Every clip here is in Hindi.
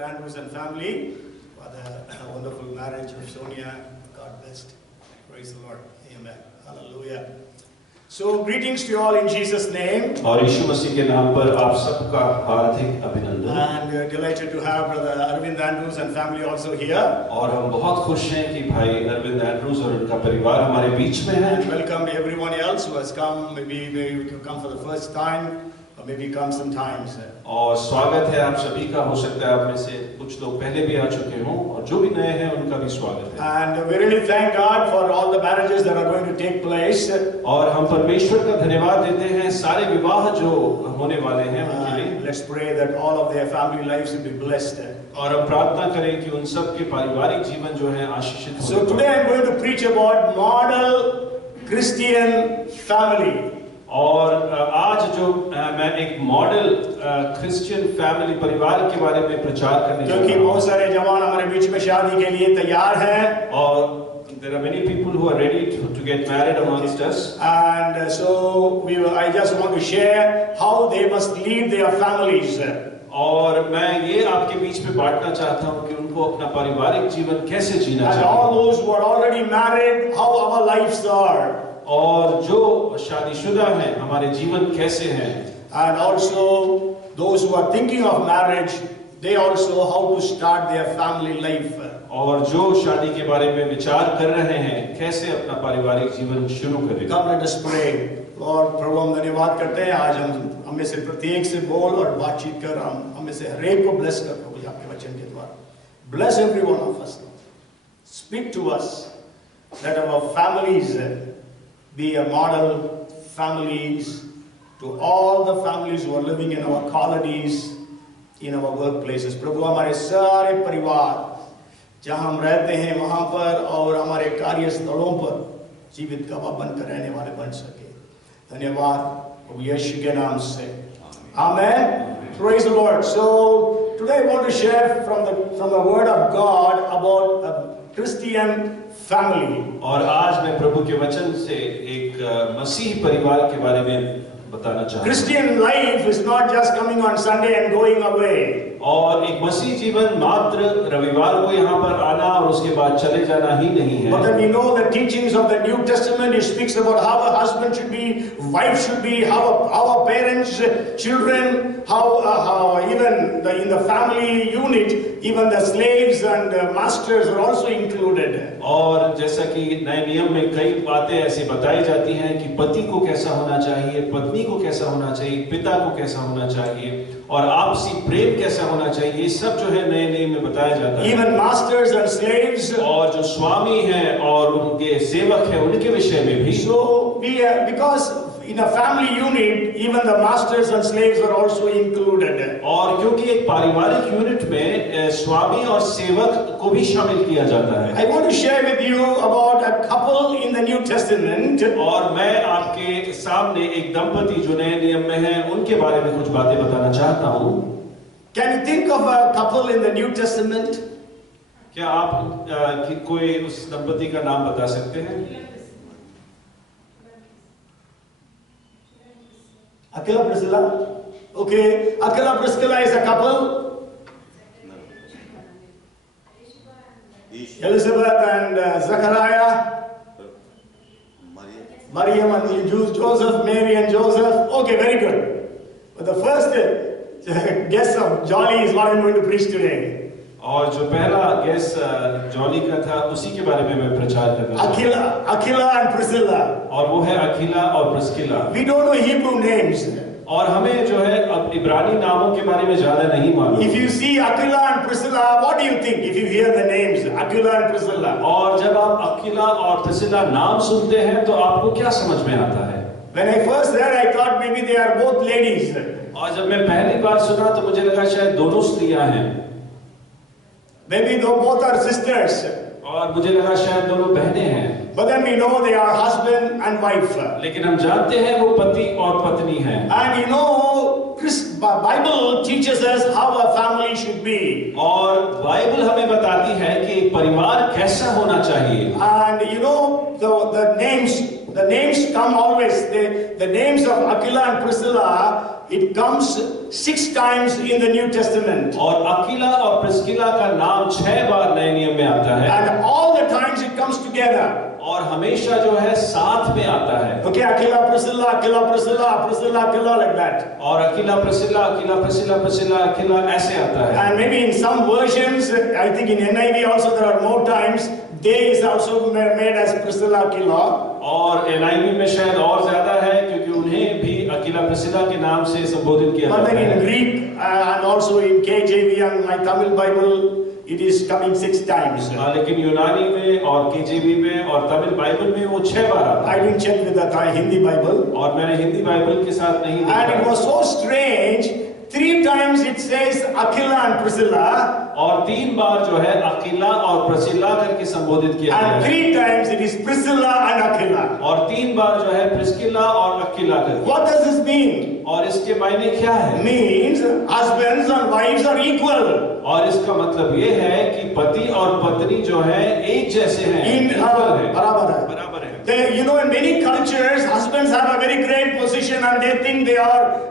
Brother Andrews and family for the wonderful marriage of Sonia. God blessed. Praise the Lord. Amen. Hallelujah. So greetings to you all in Jesus' name. और यीशु मसीह के नाम पर आप सबका हार्दिक अभिनंदन। And delighted to have Brother Arvind Andrews and family also here. और हम बहुत खुश हैं कि भाई अरविंद एंड्रूज और उनका परिवार हमारे बीच में है। And welcome everyone else who has come. Maybe you come for the first time, or maybe come sometimes. और स्वागत है आप सभी का। हो सकता है आप में से कुछ लोग पहले भी आ चुके हों और जो भी नए हैं उनका भी स्वागत है। And we really thank God for all the marriages that are going to take place. और हम परमेश्वर का धन्यवाद देते हैं सारे विवाह जो होने वाले हैं उनके लिए। Let's pray that all of their family lives will be blessed. और हम प्रार्थना करें कि उन सब के पारिवारिक जीवन जो है आशीषित हो। So today I'm going to preach about model Christian family. और आज जो मैं एक मॉडल क्रिश्चियन फैमिली परिवार के बारे में प्रचार करने जा रहा हूं। क्योंकि बहुत सारे जवान हमारे बीच में शादी के लिए तैयार हैं। और there are many people who are ready to get married amongst us. And so I just want to share how they must lead their families. और मैं ये आपके बीच में बांटना चाहता हूँ कि उनको अपना पारिवारिक जीवन कैसे जीना चाहिए। And all those who are already married, how our lives are. और जो शादीशुदा हैं हमारे जीवन कैसे हैं। And also those who are thinking of marriage, they also how to start their family life. और जो शादी के बारे में विचार कर रहे हैं कैसे अपना पारिवारिक जीवन शुरू करें। Come let us pray. Lord प्रभु हम धन्यवाद करते हैं आज हम में से प्रत्येक से बोल और बातचीत कर हम में से हर एक को ब्लेस कर प्रभु आपके वचन के द्वारा। Bless every one of us. Speak to us that our families be a model families to all the families who are living in our colonies, in our workplaces. प्रभु हमारे सारे परिवार जहाँ हम रहते हैं वहाँ पर और हमारे कार्यस्थलों पर जीवित गवाह बनकर रहने वाले बन सके। धन्यवाद प्रभु यीशु के नाम से। Amen. Praise the Lord. So today I want to share from the Word of God about a Christian family. और आज मैं प्रभु के वचन से एक मसीही परिवार के बारे में बताना चाहता हूँ। Christian life is not just coming on Sunday and going away. और एक मसीह जीवन मात्र रविवार को यहाँ पर आना और उसके बाद चले जाना ही नहीं है। But then we know the teachings of the New Testament. It speaks about how a husband should be, wife should be, how parents, children, how even in the family unit, even the slaves and masters are also included. और जैसा कि नए नियम में कई बातें ऐसी बताई जाती हैं कि पति को कैसा होना चाहिए, पत्नी को कैसा होना चाहिए, पिता को कैसा होना चाहिए और आपसी प्रेम कैसा होना चाहिए, ये सब जो है नए नियम में बताया जाता है। Even masters and slaves. और जो स्वामी हैं और उनके सेवक हैं उनके विषय में भी। So because in a family unit, even the masters and slaves are also included. और क्योंकि एक पारिवारिक यूनिट में स्वामी और सेवक को भी शामिल किया जाता है। I want to share with you about a couple in the New Testament. और मैं आपके सामने एक दंपति जो नए नियम में हैं उनके बारे में कुछ बातें बताना चाहता हूँ। Can you think of a couple in the New Testament? क्या आप कोई उस दंपति का नाम बता सकते हैं? Aquila Priscilla? Okay, Aquila Priscilla is a couple. Elizabeth and Zechariah. Maryam and Joseph, Mary and Joseph. Okay, very good. But the first guest of Jolly is what I'm going to preach today. और जो पहला गेस्ट जॉली का था उसी के बारे में मैं प्रचार करना चाहता हूं। Aquila and Priscilla. और वो है अकीला और Priscilla. We don't know Hebrew names. और हमें जो है अब इब्रानी नामों के बारे में ज्यादा नहीं मालूम। If you see Aquila and Priscilla, what do you think? If you hear the names Aquila and Priscilla. और जब आप अकीला और प्रिस्किला नाम सुनते हैं तो आपको क्या समझ में आता है? When I first heard, I thought maybe they are both ladies. और जब मैं पहली बार सुना तो मुझे लगा शायद दोनों स्त्रियां हैं। Maybe both are sisters. और मुझे लगा शायद दोनों बहनें हैं। But then we know they are husband and wife. लेकिन हम जानते हैं वो पति और पत्नी हैं। And you know, Bible teaches us how a family should be. और बाइबल हमें बताती है कि एक परिवार कैसा होना चाहिए। And you know the names come always. The names of Aquila and Priscilla, it comes 6 times in the New Testament. और अकीला और प्रिस्किला का नाम 6 बार नए नियम में आता है, And all the times it comes together. और हमेशा जो है साथ में आता है। Okay, Aquila, Priscilla, Aquila, Priscilla, Priscilla, Aquila, like that. और Akila Priscilla, Akila Priscilla, Priscilla Akila ऐसे आता है। And maybe in some versions, I think in NIV also there are more times, they is also made as Priscilla, Aquila. और NIV में शायद और ज्यादा है, क्योंकि उन्हें भी अकीला प्रिस्किला के नाम से संबोधित किया But जाता then in है। Greek and also in KJV and my Tamil Bible, it is coming 6 times. लेकिन यूनानी में और KJV में और तमिल बाइबल में वो 6 बार आता है। I didn't check with the Hindi Bible. और मैंने हिंदी बाइबल के साथ नहीं And it देखा। was so strange. 3 times it says Aquila and Priscilla, और 3 बार जो है अकीला और प्रिस्किला करके संबोधित किया गया and है। 3 times it is Priscilla and Aquila. और 3 बार जो है प्रिस्किला और अकीला करके। What does this mean? और इसके मायने क्या है? Means husbands and wives are equal. और इसका मतलब ये है कि पति और पत्नी जो है एक जैसे हैं, In equal है, बराबर है. बराबर है। They, you know, in many cultures, husbands have a very great position and they think they are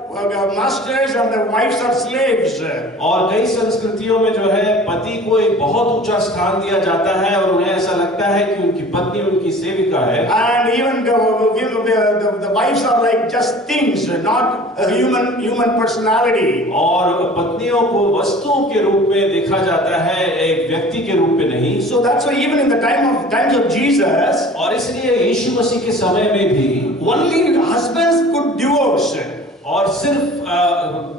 masters and their wives are slaves. और कई संस्कृतियों में जो है पति को एक बहुत ऊंचा स्थान दिया जाता है और उन्हें ऐसा लगता है कि उनकी पत्नी उनकी सेविका है। And even the wives are like just things, not a human personality. और पत्नियों को वस्तुओं के रूप में देखा जाता है, एक व्यक्ति के रूप में नहीं। So that's why even in the times of Jesus, और इसलिए यीशु मसीह के समय में भी only husbands could divorce. और सिर्फ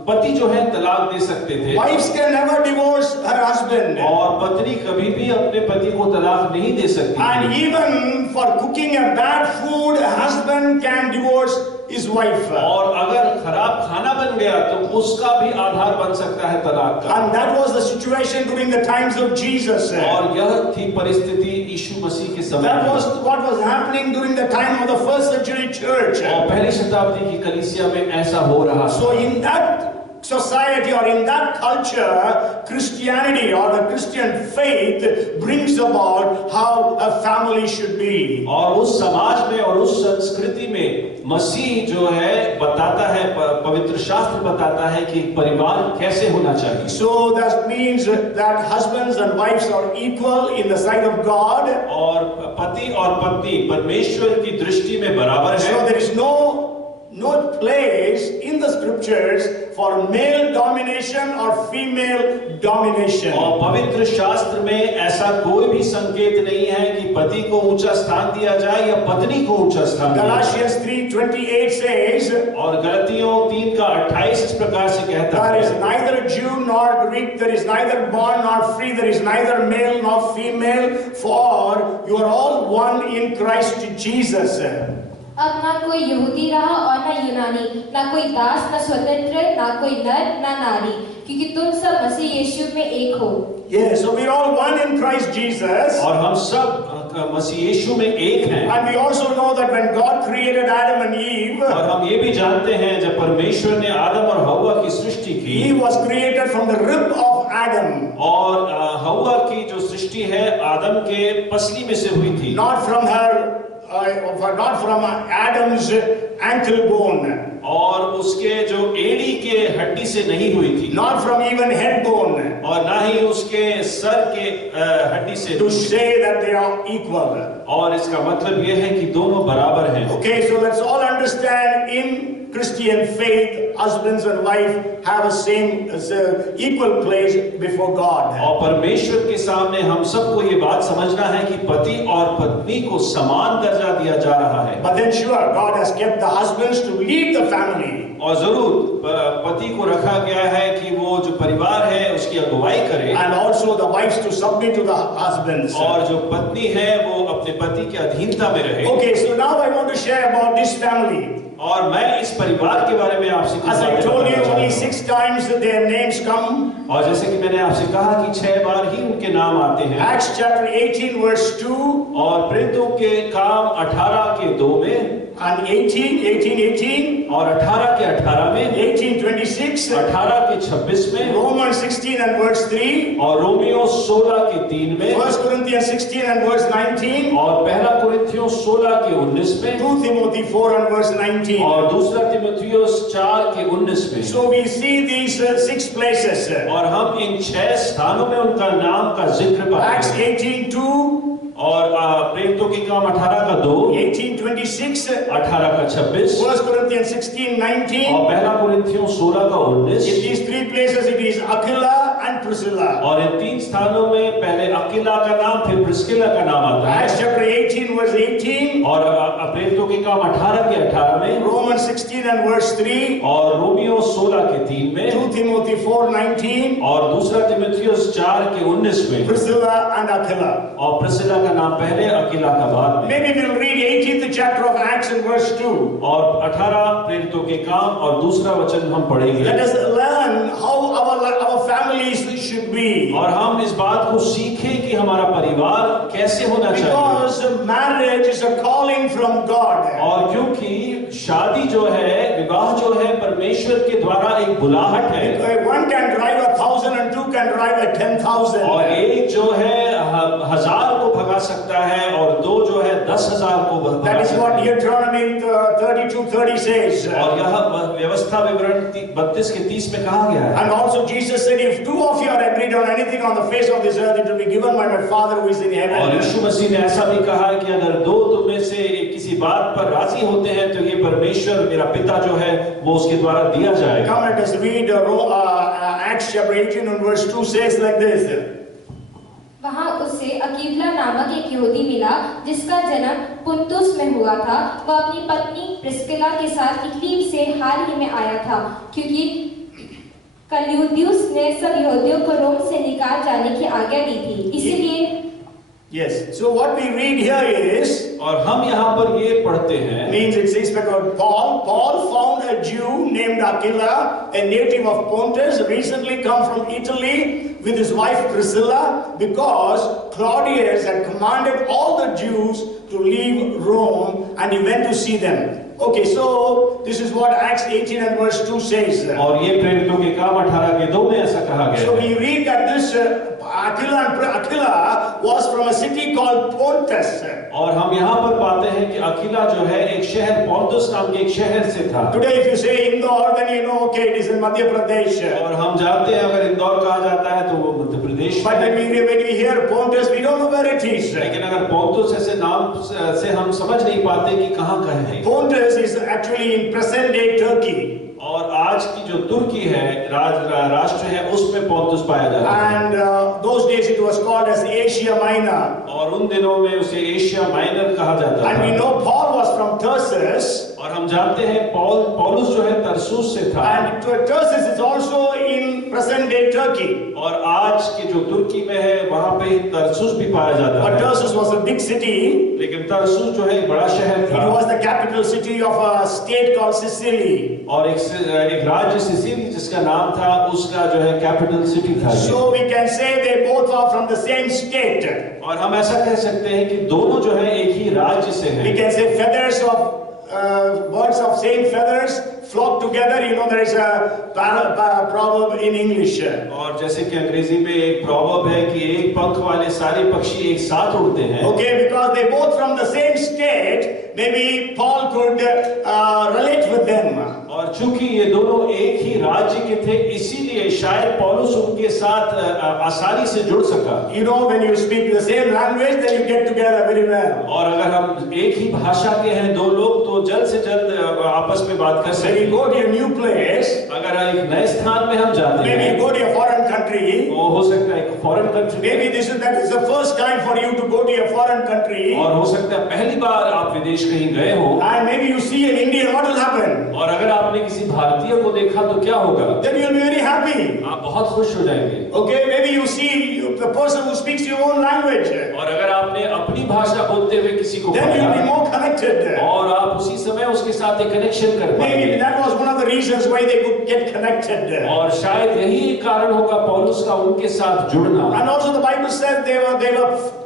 पति जो है तलाक दे सकते थे। Wives can never divorce her husband. और पत्नी कभी भी अपने पति को तलाक नहीं दे सकती। And even for cooking a bad food, a husband can divorce his wife. और अगर खराब खाना बन गया तो उसका भी आधार बन सकता है तलाक का। And that was the situation during the times of Jesus. और यह थी परिस्थिति यीशु मसीह के समय That में। was what was happening during the time of the first century church. और पहली शताब्दी की कलीसिया में ऐसा हो रहा। So in that society or in that culture, Christianity or the Christian faith brings about how a family should be. और उस समाज में और उस संस्कृति में मसीह जो है बताता है, पवित्र शास्त्र बताता है कि परिवार कैसे होना चाहिए। So that means that husbands and wives are equal in the sight of God. और पति और पत्नी परमेश्वर की दृष्टि में बराबर है। So there is no place in the scriptures for male domination or female domination. और पवित्र शास्त्र में ऐसा कोई भी संकेत नहीं है कि पति को ऊंचा स्थान दिया जाए या पत्नी को ऊंचा स्थान दिया जाए। Galatians 3:28 says, और गलतियों 3:28 इस प्रकार से कहता there is है, neither Jew nor Greek, there is neither bond nor free, there is neither male nor female, for you are all one in Christ Jesus. अब ना कोई यहूदी रहा और ना यूनानी, ना कोई दास ना स्वतंत्र, ना कोई नर ना नारी, क्योंकि तुम सब मसीह यीशु में एक हो। Yes, so we are all one in Christ Jesus. और हम सब मसीह यीशु में एक हैं। And we also know that when God created Adam and Eve, और हम ये भी जानते हैं जब परमेश्वर ने आदम और हव्वा की सृष्टि की, Eve was created from the rib of Adam. और हव्वा की जो सृष्टि है आदम के पसली में से हुई थी, Not from Adam's ankle bone. और उसके जो एड़ी के हड्डी से नहीं हुई थी, Not from even head bone. और ना ही उसके सर के हड्डी से। To say that they are equal. और इसका मतलब यह है कि दोनों बराबर हैं। Okay, so let's all understand in Christian faith, husbands and wife have a same equal place before God. और परमेश्वर के सामने हम सबको ये बात समझना है कि पति और पत्नी को समान दर्जा दिया जा रहा है। But then sure, God has kept the husbands to lead the family. और जरूर पति को रखा गया है कि वो जो परिवार है उसकी अगुवाई करे, And also the wives to submit to the husbands. और जो पत्नी है वो अपने पति की अधीनता में रहे। Okay, so now I want to share about this family. और मैं इस परिवार के बारे में आपसे कुछ As I बातें told you, बताना चाहता only हूं। 6 times their names come. और जैसे कि मैंने आपसे कहा कि 6 बार ही उनके नाम आते हैं। Acts chapter 18 verse 2. और प्रेरितों के काम 18 के 2 में and 18, और 18 के 18 में, 18:26, 18 के 26 में, Romans 16 and verse 3, और रोमियो 16 के 3 में, 1 Corinthians 16 and verse 19, और पहला कुरिन्थियों 16 के 19 में, 2 Timothy 4 and verse 19. और दूसरा तीमुथियुस 4 के 19 में। So we see these 6 places. और हम इन 6 स्थानों में उनका नाम का जिक्र पाते Acts हैं। 18:2, और प्रेरितों के काम 18 का 2, 18:26, 18 का 26, 1 Corinthians 16:19. और पहला कुरिन्थियों 16 का 19। In these 3 places it is Aquila and Priscilla. और इन 3 स्थानों में पहले अकीला का नाम, फिर प्रिस्किला का नाम आता है। Acts chapter 18 verse 18, और प्रेरितों के काम 18 के 18 में, Romans 16 and verse 3, और रोमियो 16 के 3 में, 2 Timothy 4:19, और दूसरा तीमुथियुस 4 के 19 में, Priscilla and Aquila. और प्रिस्किला का नाम पहले, अकीला का बाद में। Maybe we'll read 18th chapter of Acts and verse 2. और 18 प्रेरितों के काम और दूसरा वचन हम पढ़ेंगे। Let us learn how our families should be. और हम इस बात को सीखें कि हमारा परिवार कैसे होना चाहिए। Because marriage is a calling from God. और क्योंकि शादी जो है, विवाह जो है, परमेश्वर के द्वारा एक बुलाहट है। One can drive 1,000 and two can drive 10,000. और एक जो है 1000 को भगा सकता है, और 2 जो है 10,000 को भगा That is सकता what है। Deuteronomy 32:30 says. और यह व्यवस्था विवरण 32 के 30 में कहा गया है। And also Jesus said, if 2 of you are agreed on anything on the face of this earth, it will be given by my Father who is in और heaven. यीशु मसीह ने ऐसा भी कहा कि अगर 2 तुम में से किसी बात पर राजी होते हैं, तो ये परमेश्वर मेरा पिता जो है वो उसके द्वारा दिया जाएगा। Come, let us read Acts chapter 18 and verse 2 says like this. वहां उसे अकीला नामक एक यहूदी मिला जिसका जन्म पुन्तुस में हुआ था। वह अपनी पत्नी प्रिस्किला के साथ इटली से हाल ही में आया था, क्योंकि क्लौदियुस ने सब यहूदियों को रोम से निकाल जाने की आज्ञा दी थी। इसलिए Yes. So what we read here is, और हम यहाँ पर ये पढ़ते हैं, means it says because Paul found a Jew named Aquila, a native of Pontus, recently come from Italy with his wife Priscilla, because Claudius had commanded all the Jews to leave Rome, and he went to see them. Okay, so this is what Acts 18 and verse 2 says. और ये प्रेरितों के काम 18 के 2 में ऐसा कहा गया So है। we read that this Aquila was from a city called Pontus. और हम यहाँ पर पाते हैं कि अकीला जो है एक शहर पोंतुस नाम के एक शहर से था। Today if you say Indore, then you know, okay, it is in Madhya Pradesh. और हम जानते हैं अगर इंदौर कहा जाता है तो वो मध्य प्रदेश में But है। when we hear Pontus, we don't know where it is. लेकिन अगर पोंतुस ऐसे नाम से हम समझ नहीं पाते कि कहाँ का है। Pontus is actually in present day Turkey. और आज की जो तुर्की है, राष्ट्र है, उसमें पोंतुस पाया जाता है। And those days it was called as Asia Minor. और उन दिनों में उसे एशिया माइनर कहा जाता And we था। know Paul was from Tarsus. और हम जानते हैं पौलुस जो है तरसुस से था। And Tarsus is also in present day Turkey. और आज के जो तुर्की में है वहां पे तरसुस भी पाया जाता But है। Tarsus was a big city. लेकिन तरसुस जो है एक बड़ा शहर It था। was the capital city of a state called Sicily. और एक राज्य सिसिली जिसका नाम था, उसका जो है कैपिटल सिटी था। So we can say they both are from the same state. और हम ऐसा कह सकते हैं कि दोनों जो है एक ही राज्य से We हैं। can say feathers of birds of same feathers flock together. You know there is a proverb in English. और जैसे कि अंग्रेजी में एक प्रॉवर्ब है कि एक पंख वाले सारे पक्षी एक साथ उड़ते हैं। Okay, because they both from the same state, maybe Paul could relate with them. और चूंकि ये दोनों एक ही राज्य के थे, इसीलिए शायद पौलुस उनके साथ आसानी से जुड़ सका। You know, when you speak the same language, then you get together very well. और अगर हम एक ही भाषा के हैं दो लोग, तो जल्द से जल्द आपस में बात कर When सकें। you go to a new place, अगर एक नए स्थान में हम जाते maybe you हैं, go to a foreign country. वो हो सकता है एक foreign country, Maybe that is the first time for you to go to a foreign country. और हो सकता है पहली बार आप विदेश कहीं गए हो, And maybe you see an Indian, what will happen? और अगर आपने किसी भारतीय को देखा तो क्या होगा? Then you will be very happy. आप बहुत खुश हो जाएंगे। Okay, maybe you see the person who speaks your own language, और अगर आपने अपनी भाषा बोलते हुए किसी को then you'll be पाया more connected. और आप उसी समय उसके साथ एक कनेक्शन कर Maybe पाएंगे, that was one of the reasons why they could get connected. और शायद यही एक कारण होगा पौलुस का उनके साथ जुड़ना। And also the Bible said they were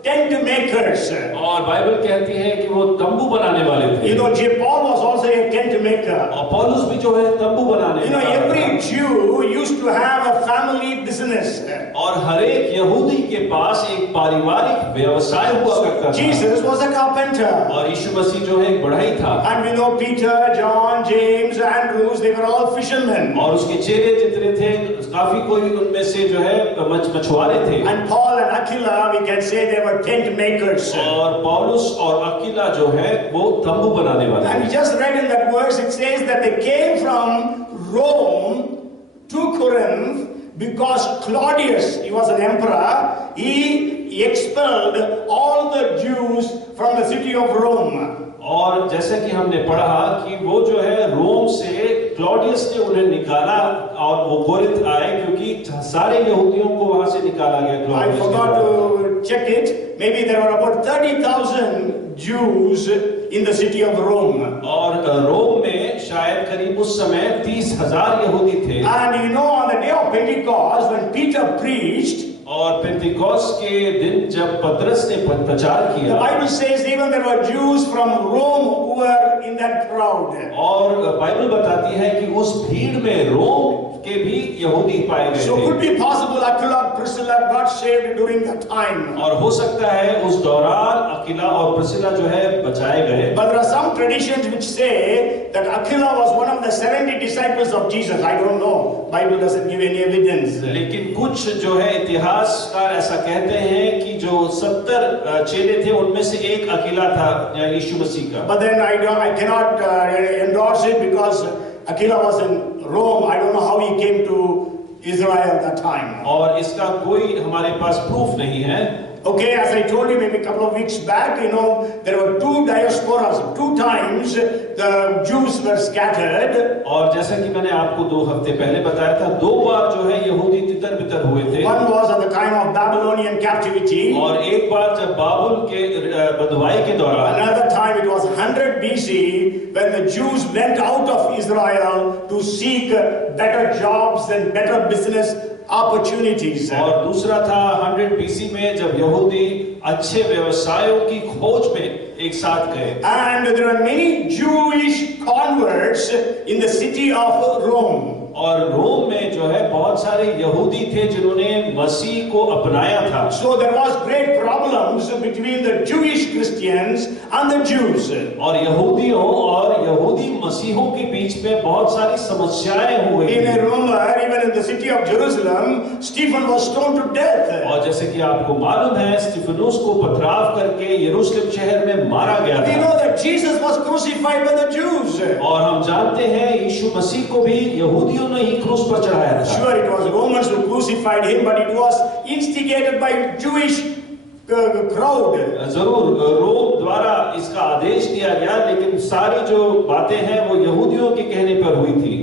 tent makers. और बाइबल कहती है कि वो तंबू बनाने वाले थे। You know, Paul was also a tent maker. और पौलुस भी जो है तंबू बनाने You know, वाला every था। Jew used to have a family business. और हर एक यहूदी के पास एक पारिवारिक व्यवसाय हुआ करता था। Jesus was a carpenter. और यीशु मसीह जो है एक बढ़ई था। And we know Peter, John, James, Andrews, they were all fishermen. और उसके चेले जितने थे काफी कोई उनमें से जो है मछुआरे थे। And Paul and Aquila, we can say they were tent makers. और पौलुस और अकीला जो है वो तंबू बनाने वाले And थे। we just read in that verse, it says that they came from Rome to Corinth because Claudius, he was an emperor, he expelled all the Jews from the city of Rome. और जैसे कि हमने पढ़ा कि वो जो है रोम से क्लॉडियस ने उन्हें निकाला और वो कोरिन्थ आए क्योंकि सारे यहूदियों को वहां से निकाला गया I Claudius forgot to check it. Maybe there were about 30,000 Jews in the city of Rome. और रोम में शायद करीब उस समय 30,000 यहूदी थे। And you know, on the day of Pentecost, when Peter preached, और पेंतिकोस्त के दिन जब पतरस ने प्रचार the किया, Bible says even there were Jews from Rome who were in that crowd. और बाइबल बताती है कि उस भीड़ में रोम के भी यहूदी पाए गए So could थे। be possible Aquila, Priscilla got saved during that time. और हो सकता है उस दौरान अकीला और प्रिस्किला जो है बचाए गए। But there are some traditions which say that Aquila was one of the 70 disciples of Jesus. I don't know. Bible doesn't give any evidence. लेकिन कुछ जो है इतिहासकार ऐसा कहते हैं कि जो 70 चेले थे उनमें से एक अकीला था यीशु मसीह का। But then I cannot endorse it because Aquila was in Rome. I don't know how he came to Israel at that time. और इसका कोई हमारे पास प्रूफ नहीं है। Okay, as I told you maybe a couple of weeks back, you know, there were two diasporas. 2 times the Jews were scattered. और जैसा कि मैंने आपको 2 हफ्ते पहले बताया था, 2 बार जो है यहूदी तितर बितर हुए थे। One was at the time of Babylonian captivity. और एक बार जब बाबुल के बंधुआई के दौरान, Another time it was 100 BC when the Jews went out of Israel to seek better jobs and better business opportunities. और दूसरा था 100 BC में जब यहूदी अच्छे व्यवसायों की खोज में एक साथ गए। And there are many Jewish converts in the city of Rome. और रोम में जो है बहुत सारे यहूदी थे जिन्होंने मसीह को अपनाया था। So there was great problems between the Jewish Christians and the Jews. और यहूदियों और यहूदी मसीहों के बीच में बहुत सारी समस्याएं हुई। In a rumor, even in the city of Jerusalem, Stephen was stoned to death. और जैसे कि आपको मालूम है स्तिफनुस को पथराव करके यरूशलेम शहर में मारा गया We था। know that Jesus was crucified by the Jews. और हम जानते हैं यीशु मसीह को भी यहूदियों ने ही क्रूस पर चढ़ाया था। Sure, it was Romans who crucified him, but it was instigated by Jewish crowd. जरूर रोम द्वारा इसका आदेश दिया गया, लेकिन सारी जो बातें हैं वो यहूदियों के कहने पर हुई थी।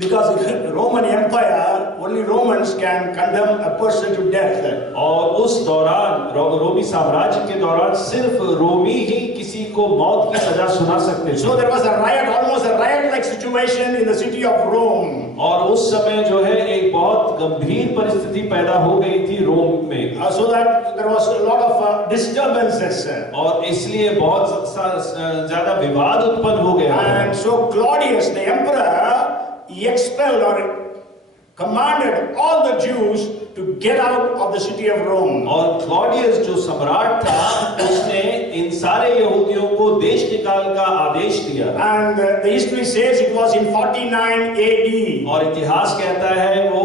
Because in the Roman Empire, only Romans can condemn a person to death. और उस दौरान रोमी साम्राज्य के दौरान सिर्फ रोमी ही किसी को मौत की सजा सुना सकते थे। So there was a riot, almost a riot-like situation in the city of Rome. और उस समय जो है एक बहुत गंभीर परिस्थिति पैदा हो गई थी रोम में। So that there was a lot of disturbances. और इसलिए बहुत ज्यादा विवाद उत्पन्न हो गया। And so Claudius, the emperor, he expelled or commanded all the Jews to get out of the city of Rome. और क्लॉडियस जो सम्राट था उसने इन सारे यहूदियों को देश निकालने का आदेश दिया। And the history says it was in 49 AD. और इतिहास कहता है वो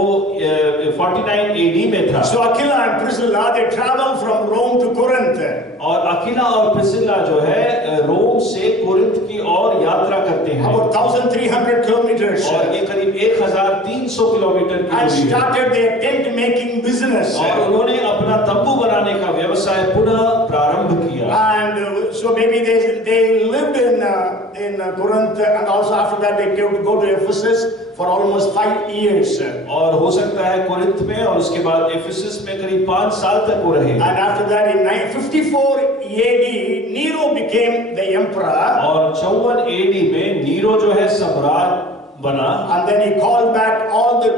49 AD में था। So Aquila and Priscilla, they traveled from Rome to Corinth. और अकीला और प्रिस्किला जो है रोम से कोरिन्थ की ओर यात्रा करते हैं। About 1,300 kilometers. और ये करीब 1,300 किलोमीटर की And दूरी है। started their tent making business. और उन्होंने अपना तंबू बनाने का व्यवसाय पुनः प्रारंभ किया। And so maybe they lived in Corinth, and also after that they came to go to Ephesus. for almost 5 years. और हो सकता है कोरिन्थ में और उसके बाद इफिसस में करीब 5 साल तक वो रहे। And after that, in 954 AD, Nero became the emperor. और 54 AD में नीरो जो है सम्राट बना। And then he called back all the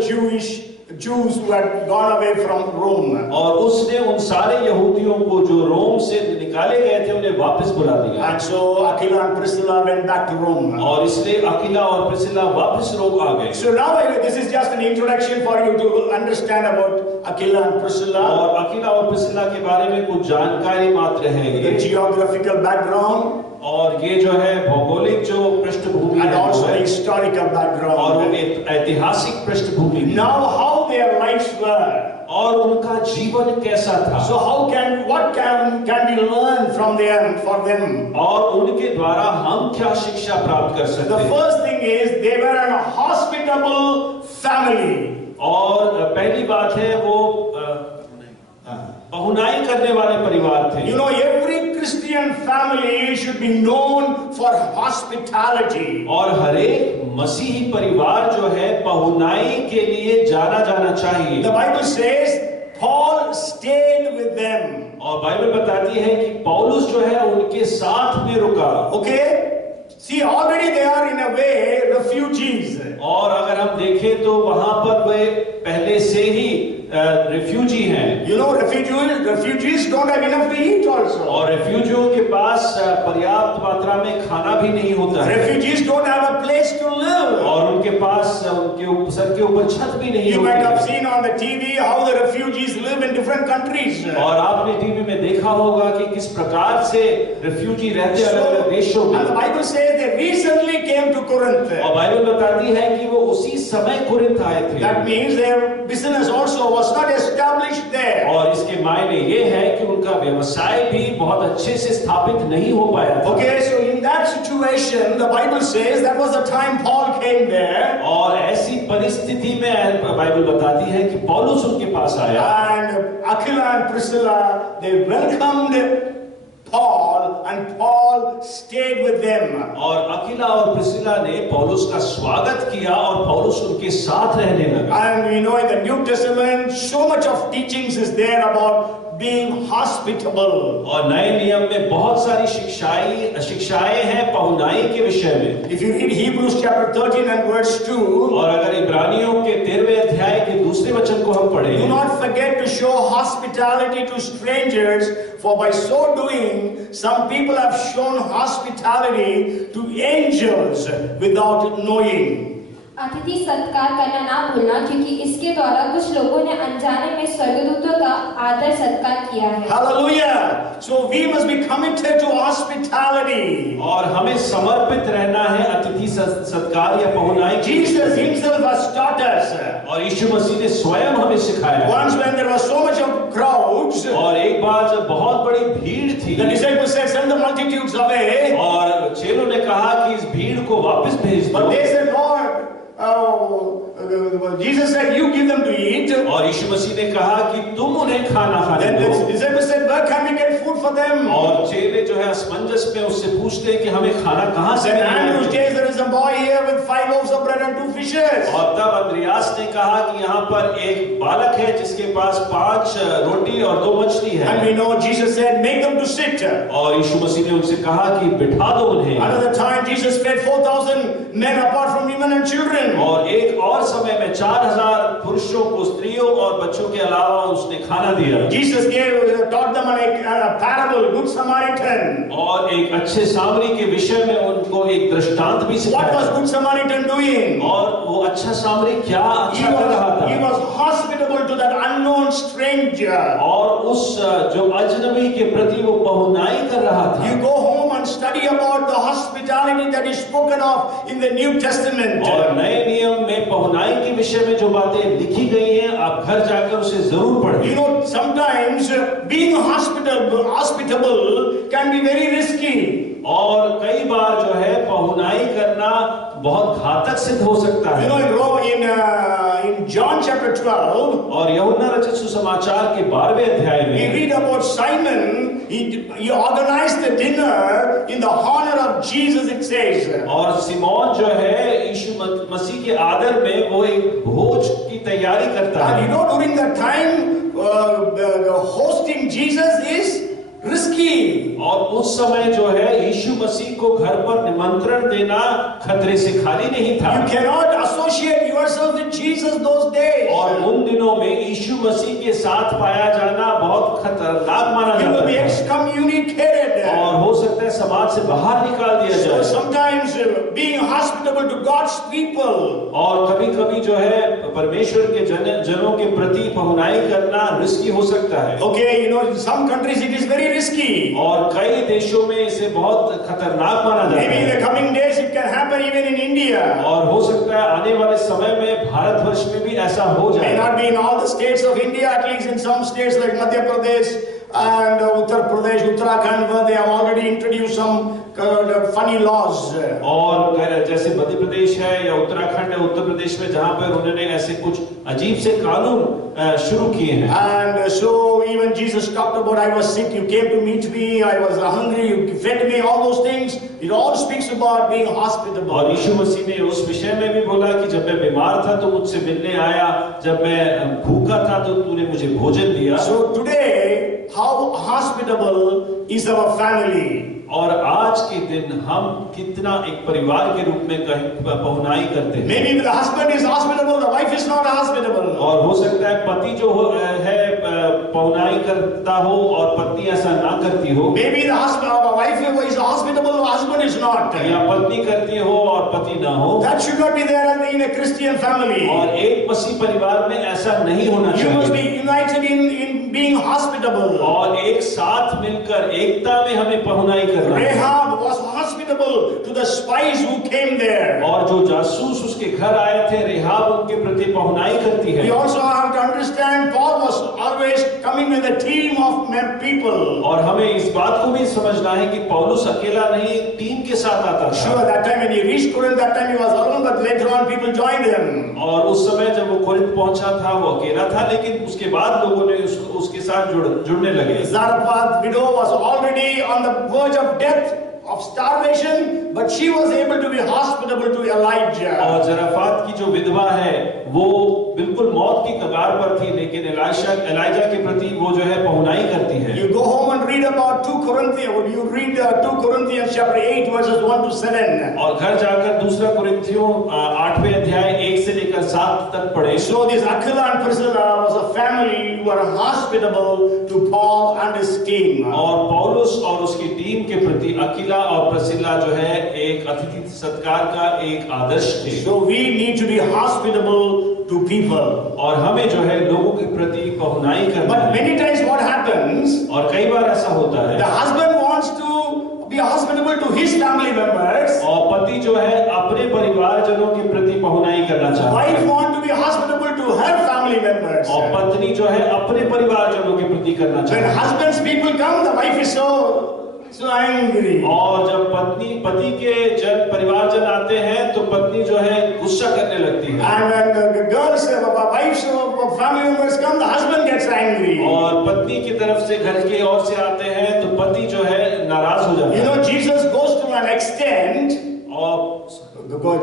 Jews who had gone away from Rome. और उसने उन सारे यहूदियों को जो रोम से निकाले गए थे उन्हें वापस बुला दिया। And so Aquila and Priscilla went back to Rome. और इसलिए अकीला और प्रिस्किला वापस रोम आ गए। So now this is just an introduction for you to understand about Aquila and Priscilla. और अकीला और प्रिस्किला के बारे में कुछ जानकारी मात्र है The ये। geographical background और ये जो है भौगोलिक जो पृष्ठभूमि and है also the वो है, historical और वो background. एक ऐतिहासिक पृष्ठभूमि है। Now how their lives were. और उनका जीवन कैसा था। So what can we learn from them for them? और उनके द्वारा हम क्या शिक्षा प्राप्त कर सकते The हैं। first thing is they were a hospitable family. और पहली बात है वो पहुनाई करने वाले परिवार थे। You know, every Christian family should be known for hospitality. और हर एक मसीही परिवार जो है पहुनाई के लिए जाना जाना चाहिए। The Bible says Paul stayed with them. और बाइबल बताती है कि पौलुस जो है उनके साथ में रुका। Okay? See, already they are in a way refugees. और अगर हम देखें तो वहां पर वे पहले से ही रिफ्यूजी हैं। You know, refugees don't have enough to eat also. और रिफ्यूजियों के पास पर्याप्त मात्रा में खाना भी नहीं होता है। Refugees don't have a place to live. और उनके पास उनके सर के ऊपर छत भी नहीं You might have होती। seen on the TV how the refugees live in different countries. और आपने टीवी में देखा होगा कि किस प्रकार से रिफ्यूजी रहते हैं अलग-अलग देशों में। And the Bible says they recently came to Corinth. और बाइबल बताती है कि वो उसी समय कुरिन्थ आए थे। That means their business also was not established there. और इसके मायने ये है कि उनका व्यवसाय भी बहुत अच्छे से स्थापित नहीं हो पाया था। Okay, so in that situation, the Bible says that was the time Paul came there. और ऐसी परिस्थिति में बाइबल बताती है कि पौलुस उनके पास आया। And Aquila and Priscilla, they welcomed Paul, and Paul stayed with them. और अकीला और प्रिस्किला ने पौलुस का स्वागत किया और पौलुस उनके साथ रहने लगा। And we know in the New Testament, so much of teachings is there about being hospitable. और नए नियम में बहुत सारी शिक्षाएं हैं पहुनाई के विषय में। If you read Hebrews chapter 13 and verse 2, और अगर इब्रानियों के 13वें अध्याय के दूसरे वचन को हम पढ़ें, do not forget to show hospitality to strangers, for by so doing, some people have shown hospitality to angels without knowing. अतिथि सत्कार करना ना भूलना, क्योंकि इसके द्वारा कुछ लोगों ने अनजाने में स्वर्गदूतों का आदर सत्कार किया है। Hallelujah! So we must be committed to hospitality. और हमें समर्पित रहना है अतिथि सत्कार या पहुनाई। Jesus himself has taught us. और यीशु मसीह ने स्वयं हमें सिखाया। Once when there was so much of crowds, और एक बार जब बहुत बड़ी भीड़ थी, the disciples said, "Send the multitudes away." और चेलों ने कहा कि इस भीड़ को वापस भेज But दो। they said, "Lord, Jesus said, you give them to eat." और यीशु मसीह ने कहा कि तुम उन्हें खाना खाने Then दो। the disciples said, "Where can we get food for them?" और चेले जो है असमंजस में उससे पूछते हैं कि हमें खाना कहाँ से Then Andrew मिलेगा। says, "There is a boy here with 5 loaves of bread and 2 fishes." और तब अंद्रियास ने कहा कि यहाँ पर एक बालक है जिसके पास 5 रोटी और 2 मछली है। And we know Jesus said, "Make them to sit." और यीशु मसीह ने उनसे कहा कि बिठा दो उन्हें। Another time Jesus fed 4,000 men apart from women and children. और एक और समय में 4000 पुरुषों को स्त्रियों और बच्चों के अलावा उसने खाना दिया। Jesus taught them a parable, Good Samaritan. और एक अच्छे सामरी के विषय में उनको एक दृष्टांत भी What was सिखाया। Good Samaritan doing? और वो अच्छा सामरी क्या He अच्छा कर रहा he था। was hospitable to that unknown stranger. और उस जो अजनबी के प्रति वो पहुनाई कर रहा था। You go home and study about the hospitality that is spoken of in the New Testament. और नए नियम में पहुनाई के विषय में जो बातें लिखी गई हैं आप घर जाकर उसे जरूर पढ़ें। You know, sometimes being hospitable can be very risky. और कई बार जो है पहुनाई करना बहुत घातक सिद्ध हो सकता You है। know, in John chapter 12, और यूहन्ना रचित सुसमाचार के 12वें अध्याय we में read about Simon. He organized the dinner in the honor of Jesus, it says. और सिमोन जो है यीशु मसीह के आदर में वो एक भोज की तैयारी करता And है। you know, during that time, hosting Jesus is risky. और उस समय जो है यीशु मसीह को घर पर निमंत्रण देना खतरे से खाली नहीं था। You cannot associate yourself with Jesus those days. और उन दिनों में यीशु मसीह के साथ पाया जाना बहुत खतरनाक माना You will जाता be था excommunicated. और हो सकता है समाज से बाहर निकाल दिया So जाए। sometimes being hospitable to God's people, और कभी-कभी जो है परमेश्वर के जनों के प्रति पहुनाई करना रिस्की हो सकता है। okay, you know, in some countries it is very risky. और कई देशों में इसे बहुत खतरनाक माना जाता Maybe in है। the coming days it can happen even in India. और हो सकता है आने वाले समय में भारतवर्ष में भी ऐसा हो May जाए। not be in all the states of India, at least in some states like Madhya Pradesh and Uttar Pradesh, Uttarakhand, where they have already introduced some funny laws. और जैसे मध्य प्रदेश है या उत्तराखंड है, उत्तर प्रदेश में जहाँ पर उन्होंने ऐसे कुछ अजीब से कानून शुरू किए हैं। And so even Jesus talked about, I was sick, you came to meet me, I was hungry, you fed me, all those things. It all speaks about being hospitable. और यीशु मसीह ने उस विषय में भी बोला कि जब मैं बीमार था तो मुझसे मिलने आया, जब मैं भूखा था तो तूने मुझे भोजन दिया। So today, how hospitable is our family? और आज के दिन हम कितना एक परिवार के रूप में पहुनाई करते हैं। Maybe the husband is hospitable, the wife is not hospitable. और हो सकता है पति जो है पहुनाई करता हो और पत्नी ऐसा ना करती हो। Maybe the husband or the wife is hospitable, the husband is not. या पत्नी करती हो और पति ना हो। That should not be there in a Christian family. और एक मसीह परिवार में ऐसा नहीं होना You must चाहिए। be united in being hospitable. और एक साथ मिलकर एकता में हमें पहुनाई करना है। Rahab was hospitable to the spies who came there. और जो जासूस उसके घर आए थे, रेहाब उनके प्रति पहुनाई करती है। We also have to understand Paul was always coming with a team of people. और हमें इस बात को भी समझना है कि पौलुस अकेला नहीं टीम के साथ आता Sure, था। that time when he reached Corinth, that time he was alone, but later on people joined him. और उस समय जब वो कोरिन्थ पहुंचा था वो अकेला था, लेकिन उसके बाद लोगों ने उसके साथ जुड़ने लगे। Zarephath widow was already on the verge of death, of starvation, but she was able to be hospitable to Elijah. और जराफात की जो विधवा है वो बिल्कुल मौत की कगार पर थी, लेकिन एलाइजा के प्रति वो जो है पहुनाई करती है। You go home and read about 2 Corinthians. You read 2 Corinthians chapter 8 verses 1 to 7. और घर जाकर दूसरा कुरिन्थियों 8वें अध्याय 1 से लेकर 7 तक पढ़े। So this Aquila and Priscilla was a family who were hospitable to Paul and his team. और पौलुस और उसकी टीम के प्रति अकीला और प्रिस्किला जो है एक अतिथि सत्कार का एक आदर्श थे। So we need to be hospitable to people. और हमें जो है लोगों के प्रति पहुनाई करना But है। many times what happens, और कई बार ऐसा होता है the husband wants to be hospitable to his family members. और पति जो है अपने परिवारजनों के प्रति पहुनाई करना चाहता Wife है wants to be hospitable to her family members. और पत्नी जो है अपने परिवारजनों के प्रति करना When चाहती है। husband's people come, the wife is so angry. और जब पति के जब परिवारजन आते हैं तो पत्नी जो है गुस्सा करने लगती है। And when the girls, wives, family members come, the husband gets angry. और पत्नी की तरफ से घर की ओर से आते हैं तो पति जो है नाराज हो जाता You है। know, Jesus goes to an extent.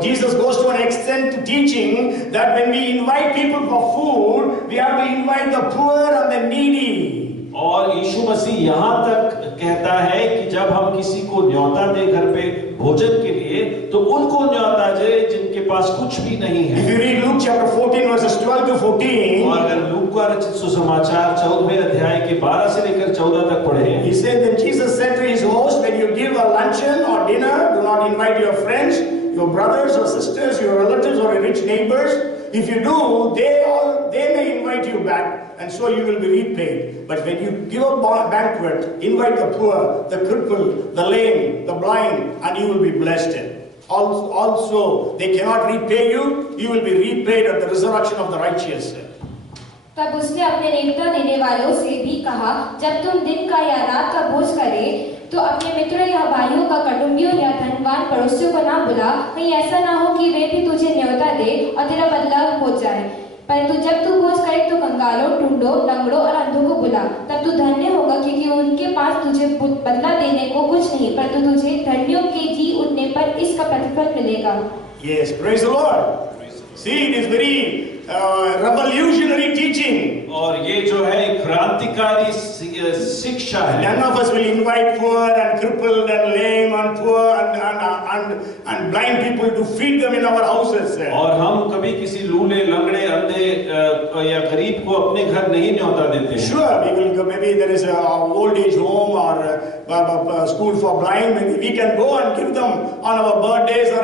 Jesus goes to an extent teaching that when we invite people for food, we have to invite the poor and the needy. और यीशु मसीह यहाँ तक कहता है कि जब हम किसी को न्योता दे घर पे भोजन के लिए तो उनको न्योता दे जिनके पास कुछ भी नहीं है। If you read Luke chapter 14 verses 12 to 14, और अगर लूका का रचित सुसमाचार 14वें अध्याय के 12 से लेकर 14 तक पढ़े, he said that Jesus said to his host, when you give a luncheon or dinner, do not invite your friends, your brothers or sisters, your relatives or your rich neighbors. If you do, they may invite you back, and so you will be repaid. But when you give a banquet, invite the poor, the crippled, the lame, the blind, and you will be blessed. Also, they cannot repay you. You will be repaid at the resurrection of the righteous. तब उसने अपने नेवता देने वालों से भी कहा, जब तुम दिन का या रात का भोज करे तो अपने मित्रों या भाइयों का कुटुंबियों या धनवान पड़ोसियों को ना बुला, कहीं ऐसा ना हो कि वे भी तुझे न्योता दे और तेरा बदला हो जाए। परंतु जब तू भोज करे तो कंगालों, टुंडों, लंगड़ों और अंधों को बुला, तब तू धन्य होगा, क्योंकि उनके पास तुझे बदला देने को कुछ नहीं, परंतु तुझे धन्यों के जी उठने पर इसका प्रतिफल मिलेगा। Yes, praise the Lord. See, it is very revolutionary teaching. और ये जो है क्रांतिकारी शिक्षा है। None of us will invite poor and crippled and lame and poor and blind people to feed them in our houses. और हम कभी किसी लूले, लंगड़े, अंधे या गरीब को अपने घर नहीं न्योता देते हैं। Sure, we will go, maybe there is a old age home or a school for blind. Maybe we can go and give them on our birthdays or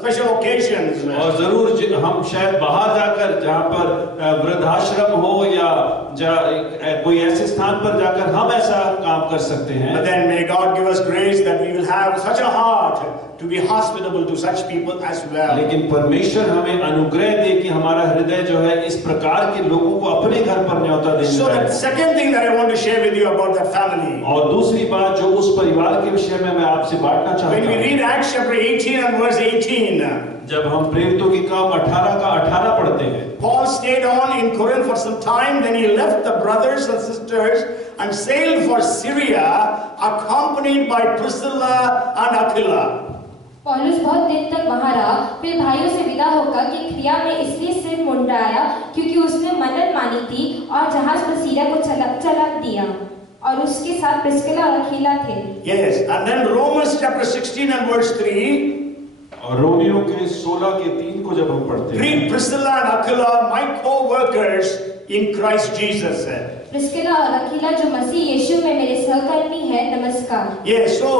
special occasions. और जरूर हम शायद बाहर जाकर, जहाँ पर वृद्धाश्रम हो या कोई ऐसे स्थान पर जाकर हम ऐसा काम कर सकते हैं। But then may God give us grace that we will have such a heart to be hospitable to such people as well. लेकिन परमेश्वर हमें अनुग्रह दे कि हमारा हृदय जो है इस प्रकार के लोगों को अपने घर पर न्योता देने So का है। the second thing that I want to share with you about that family. और दूसरी बात जो उस परिवार के विषय में मैं आपसे बांटना चाहता When we हूँ, read Acts chapter 18 and verse 18, जब हम प्रेरितों की काम 18 का 18 पढ़ते हैं, Paul stayed on in Corinth for some time, then he left the brothers and sisters and sailed for Syria, accompanied by Priscilla and Aquila. पौलुस बहुत दिन तक वहां रहा, फिर भाइयों से विदा होकर कि क्रिया में इसलिए सिर मुंडाया क्योंकि उसने मन्नत मानी थी, और जहाज पर सीरिया को चला दिया, और उसके साथ प्रिस्किला और अखीला थे। Yes, and then Romans chapter 16 and verse 3. और रोमियो के 16 के 3 को जब हम पढ़ते हैं, Greet Priscilla and Aquila, my co-workers in Christ Jesus. Priscilla और अखीला जो मसीह यीशु में मेरे सहकर्मी हैं, नमस्कार। Yes, so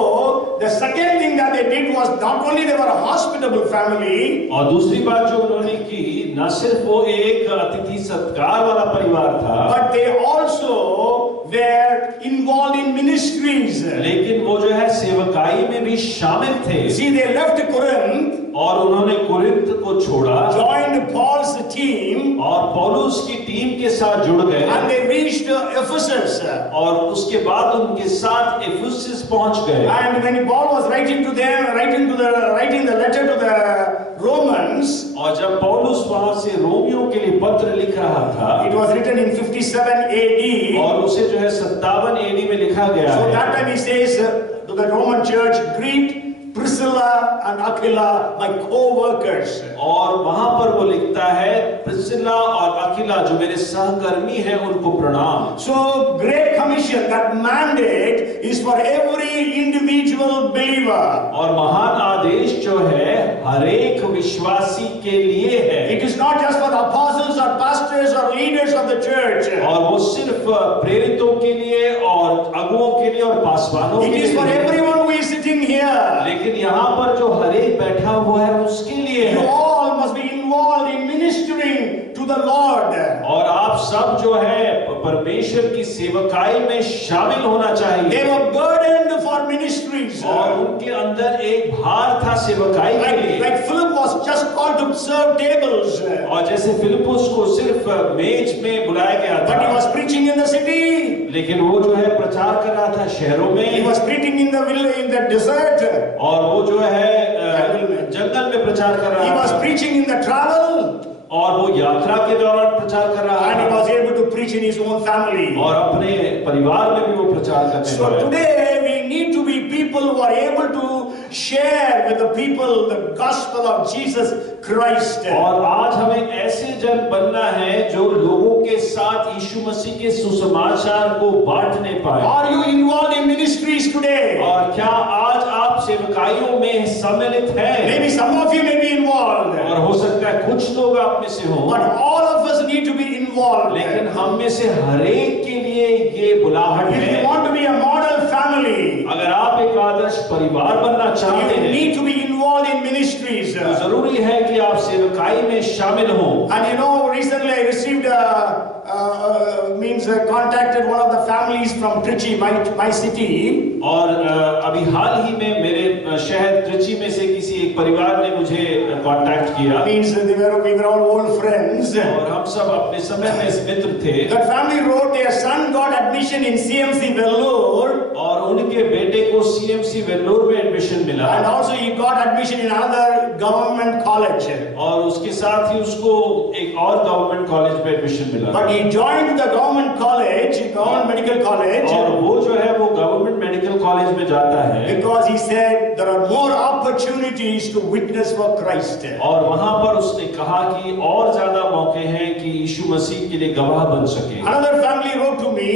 the second thing that they did was not only they were a hospitable family, और दूसरी बात जो उन्होंने की, न सिर्फ वो एक अतिथि सत्कार वाला परिवार था, but they also were involved in ministries. लेकिन वो जो है सेवकाई में भी शामिल थे। See, they left Corinth, और उन्होंने कुरिन्थ को छोड़ा, joined Paul's team, और पौलुस की टीम के साथ जुड़ गए, and they reached Ephesus. और उसके बाद उनके साथ इफिसस पहुंच गए। And when Paul was writing to them, writing the letter to the Romans, और जब पौलुस वहां से रोमियो के लिए पत्र लिख रहा था, it was written in 57 AD. और उसे जो है 57 AD में लिखा गया So है। that time he says to the Roman church, greet Priscilla and Aquila, my co-workers. और वहां पर वो लिखता है, प्रिस्किला और अकीला जो मेरे सहकर्मी हैं उनको प्रणाम। So great commission, that mandate is for every individual believer. और महान आदेश जो है हर एक विश्वासी के लिए है। It is not just for the apostles or pastors or leaders of the church. और वो सिर्फ प्रेरितों के लिए और अगुओं के लिए और पासवानों के It लिए is for नहीं। everyone who is sitting here. लेकिन यहाँ पर जो हर एक बैठा हुआ है उसके लिए You है। all must be involved in ministering to the Lord. और आप सब जो है परमेश्वर की सेवकाई में शामिल होना चाहिए। They were burdened for ministries. और उनके अंदर एक भार था सेवकाई के लिए। Like Philip was just called to serve tables. और जैसे फिलिपुस को सिर्फ मेज में बुलाया गया But he था, was preaching in the city. लेकिन वो जो है प्रचार कर रहा था शहरों He में, was preaching in the desert. और वो जो है जंगल में प्रचार कर He रहा was था, preaching in the travel. और वो यात्रा के दौरान प्रचार कर रहा And he था, was able to preach in his own family. और अपने परिवार में भी वो प्रचार करने So वाला है। today we need to be people who are able to share with the people the gospel of Jesus Christ. और आज हमें ऐसे जन बनना है जो लोगों के साथ यीशु मसीह के सुसमाचार को बांटने पाए। Are you involved in ministries today? और क्या आज आप सेवकाइयों में सम्मिलित हैं? Maybe some of you may be involved. और हो सकता है कुछ लोग आप में से हों, But all of us need to be involved. लेकिन हम में से हर एक के लिए ये बुलाहट If you है। want to be a model family, अगर आप एक आदर्श परिवार बनना चाहते you हैं, need to be involved in ministries. तो जरूरी है कि आप सेवकाई में शामिल हों। And you know, recently I received contacted one of the families from Trichy, my city. और अभी हाल ही में मेरे शहर त्रिची में से किसी एक परिवार ने मुझे कांटेक्ट किया। Means we were all old friends. और हम सब अपने समय में मित्र थे। That family wrote their son got admission in CMC Vellore. और और उनके बेटे को CMC वेल्लोर में एडमिशन मिला And also he got admission in another government college. और उसके साथ ही उसको एक और गवर्नमेंट कॉलेज में एडमिशन मिला But he joined the government college, government medical college, और वो जो है वो गवर्नमेंट मेडिकल कॉलेज में जाता है because he said there are more opportunities to witness for Christ. और वहां पर उसने कहा कि और ज्यादा मौके हैं कि यीशु मसीह के लिए गवाह बन सके। Another family wrote to me,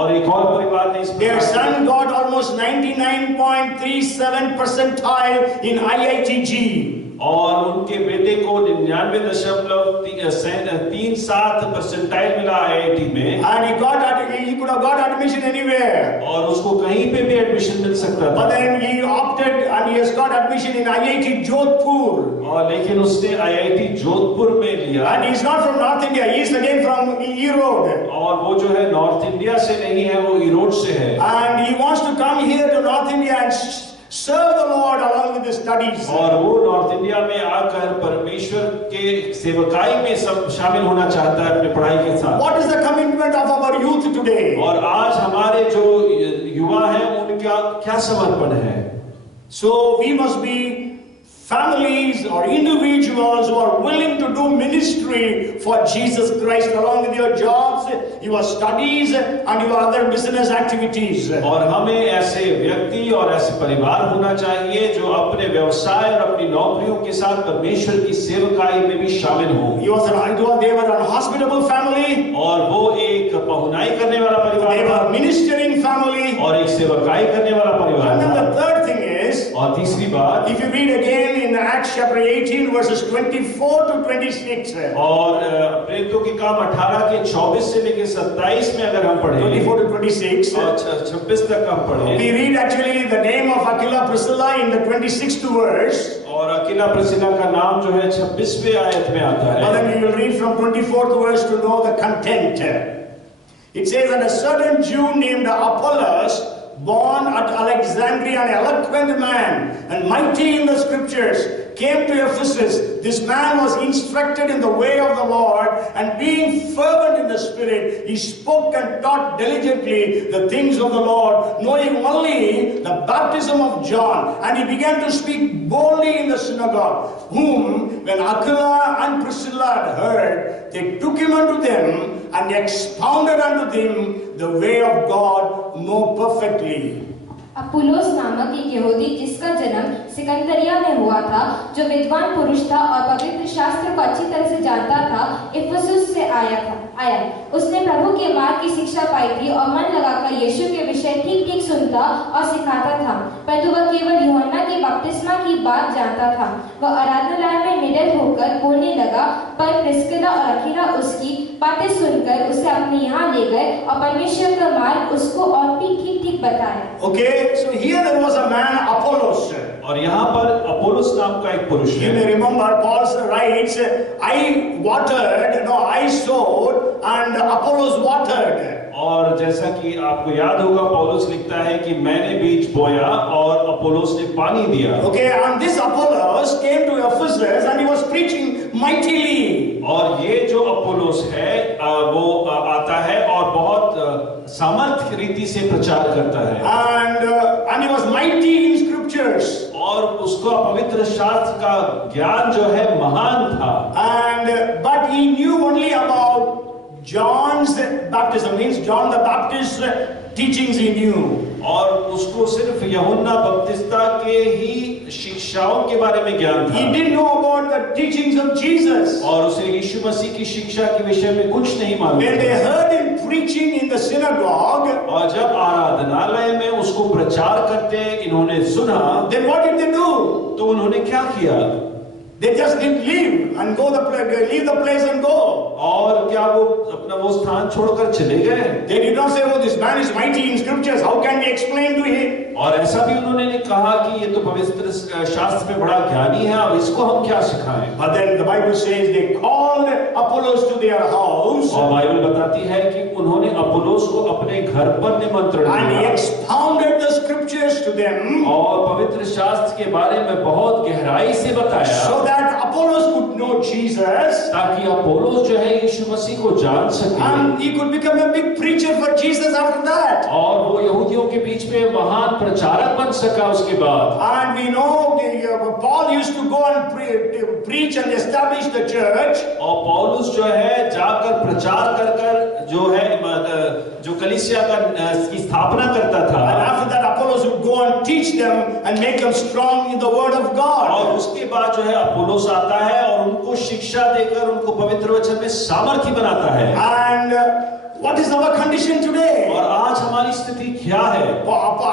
और एक और परिवार ने इस their son got almost 99.37 percentile in IITG. और उनके बेटे को 99.37 परसेंटाइल मिला IIT में And he could have got admission anywhere. और उसको कहीं पे भी एडमिशन मिल सकता But था then he opted and he has got admission in IIT Jodhpur. और लेकिन उसने IIT जोधपुर में लिया And he's not from North India, he is again from Erode. और वो जो है नॉर्थ इंडिया से नहीं है, वो इरोड से है And he wants to come here to North India and serve the Lord along with his studies. और वो नॉर्थ इंडिया में आकर परमेश्वर के सेवकाई में सब शामिल होना चाहता है अपने पढ़ाई के साथ। What is the commitment of our youth today? और आज हमारे जो युवा हैं उनका क्या समर्पण है? So we must be families or individuals who are willing to do ministry for Jesus Christ along with your jobs, your studies and your other business activities. और हमें ऐसे व्यक्ति और ऐसे परिवार होना चाहिए जो अपने व्यवसाय और अपनी नौकरियों के साथ परमेश्वर की सेवकाई में भी शामिल हों। They were a hospitable family. और वो एक पहुनाई करने वाला परिवार They था were ministering family. और एक सेवकाई करने वाला परिवार And then था। the third thing is, और तीसरी बात, if you read again in Acts chapter 18 verses 24 to 26. और प्रेरितों के काम 18 के 24 से लेकर 27 में अगर हम पढ़ें 24 to 26. और 26 तक हम पढ़ें We read actually the name of Aquila Priscilla in the 26th verse. और अकीला प्रिस्किला का नाम जो है 26वें आयत में आता But है। then we will read from 24th verse to know the content. It says that a certain Jew named Apollos, born at Alexandria, an eloquent man and mighty in the scriptures, came to Ephesus. This man was instructed in the way of the Lord, and being fervent in the Spirit, he spoke and taught diligently the things of the Lord, knowing only the baptism of John. And he began to speak boldly in the synagogue, whom, when Aquila and Priscilla had heard, they took him unto them and expounded unto them the way of God more perfectly. Apollos नामक एक यहूदी जिसका जन्म सिकंदरिया में हुआ था, जो विद्वान पुरुष था और पवित्र शास्त्र को अच्छी तरह से जानता था, इफिसुस से आया। उसने प्रभु के मार्ग की शिक्षा पाई थी और मन लगाकर यीशु के विषय ठीक ठीक सुनता और सिखाता था। परंतु वह केवल यूहन्ना की बपतिस्मा की बात जानता था। वह आराधनालय में निडर होकर बोलने लगा, पर प्रिस्किला और अकीला उसकी बातें सुनकर उसे अपने यहाँ ले गए और परमेश्वर का मार्ग उसको और भी ठीक ठीक बताया। Okay, so here there was a man, Apollos. और यहाँ पर अपोलोस नाम का एक पुरुष You है। may remember Paul writes, I sowed and Apollos watered. और जैसा कि आपको याद होगा पौलुस लिखता है कि मैंने बीज बोया और अपोलोस ने पानी दिया। Okay, and this Apollos came to Ephesus and he was preaching mightily. और ये जो अपोलोस है वो आता है और बहुत सामर्थ्य रीति से प्रचार करता है। And he was mighty in scriptures. और उसका पवित्र शास्त्र का ज्ञान जो है महान था। But he knew only about John's baptism, means John the Baptist's teachings he knew. और उसको सिर्फ यूहन्ना बपतिस्ता के ही शिक्षाओं के बारे में ज्ञान था। He didn't know about the teachings of Jesus. और उसे यीशु मसीह की शिक्षा के विषय में कुछ नहीं मालूम। When they heard him preaching in the synagogue, और जब आराधनालय में उसको प्रचार करते इन्होंने सुना, then what did they do? तो उन्होंने क्या किया? They just didn't leave the place and go. और क्या वो स्थान छोड़कर चले गए? They did not say, "Oh, this man is mighty in scriptures. How can we explain to him?" और ऐसा भी उन्होंने नहीं कहा कि ये तो पवित्र शास्त्र में बड़ा ज्ञानी है, अब इसको हम क्या सिखाएं? But then the Bible says they called Apollos to their house. और बाइबल बताती है कि उन्होंने अपोलोस को अपने घर पर निमंत्रण And he दिया expounded the scriptures to them, और पवित्र शास्त्र के बारे में बहुत गहराई से बताया, so that Apollos could could know Jesus, ताकि अपोलोस जो है यीशु मसीह को जान सके, and he could become a big preacher for Jesus after that. और वो यहूदियों के बीच में महान प्रचारक बन सका उसके बाद। And we know Paul used to go and preach and establish the church. और पौलुस जो है जाकर प्रचार कर कर जो है जो कलीसिया की स्थापना करता था। And after that Apollos would go and teach them and make them strong in the word of God. और उसके बाद जो है अपोलोस आता है और उनको शिक्षा देकर उनको पवित्र वचन में सामर्थी बनाता है। And what is our condition today? और आज हमारी स्थिति क्या है?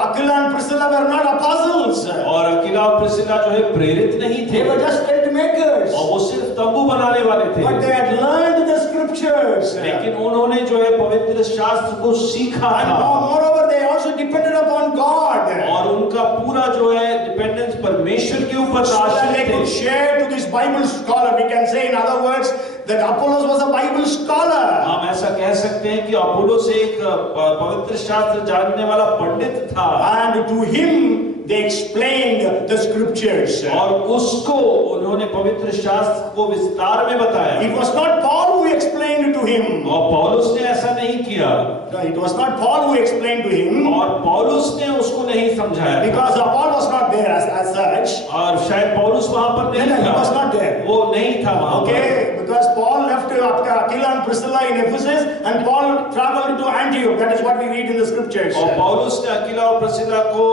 Aquila and Priscilla were not apostles. और अकिला और प्रिस्किला जो है प्रेरित नहीं थे, They were just tent makers. और वो सिर्फ तंबू बनाने वाले थे। But they had learned the scriptures. लेकिन उन्होंने जो है पवित्र शास्त्र को सीखा And था, moreover, they also depended upon God. और उनका पूरा जो है डिपेंडेंस परमेश्वर के ऊपर So that they आश्रित could थे। share to this Bible scholar. We can say in other words that Apollos was a Bible scholar. हम ऐसा कह सकते हैं कि अपोलोस एक पवित्र शास्त्र जानने वाला पंडित था, And to him they explained the scriptures. और उसको उन्होंने पवित्र शास्त्र को विस्तार में बताया। It was not Paul who explained to him. और पौलुस ने ऐसा नहीं किया, No, it was not Paul who explained to him, और पौलुस ने उसको नहीं समझाया, because Paul was not there as such. और शायद पौलुस वहां पर No, नहीं no, he was था, not there. वो नहीं था वहां पर। Okay, because Paul left Aquila and Priscilla in Ephesus, and Paul traveled to Antioch. That is what we read in the scriptures. और पौलुस ने अकिला और प्रिस्किला को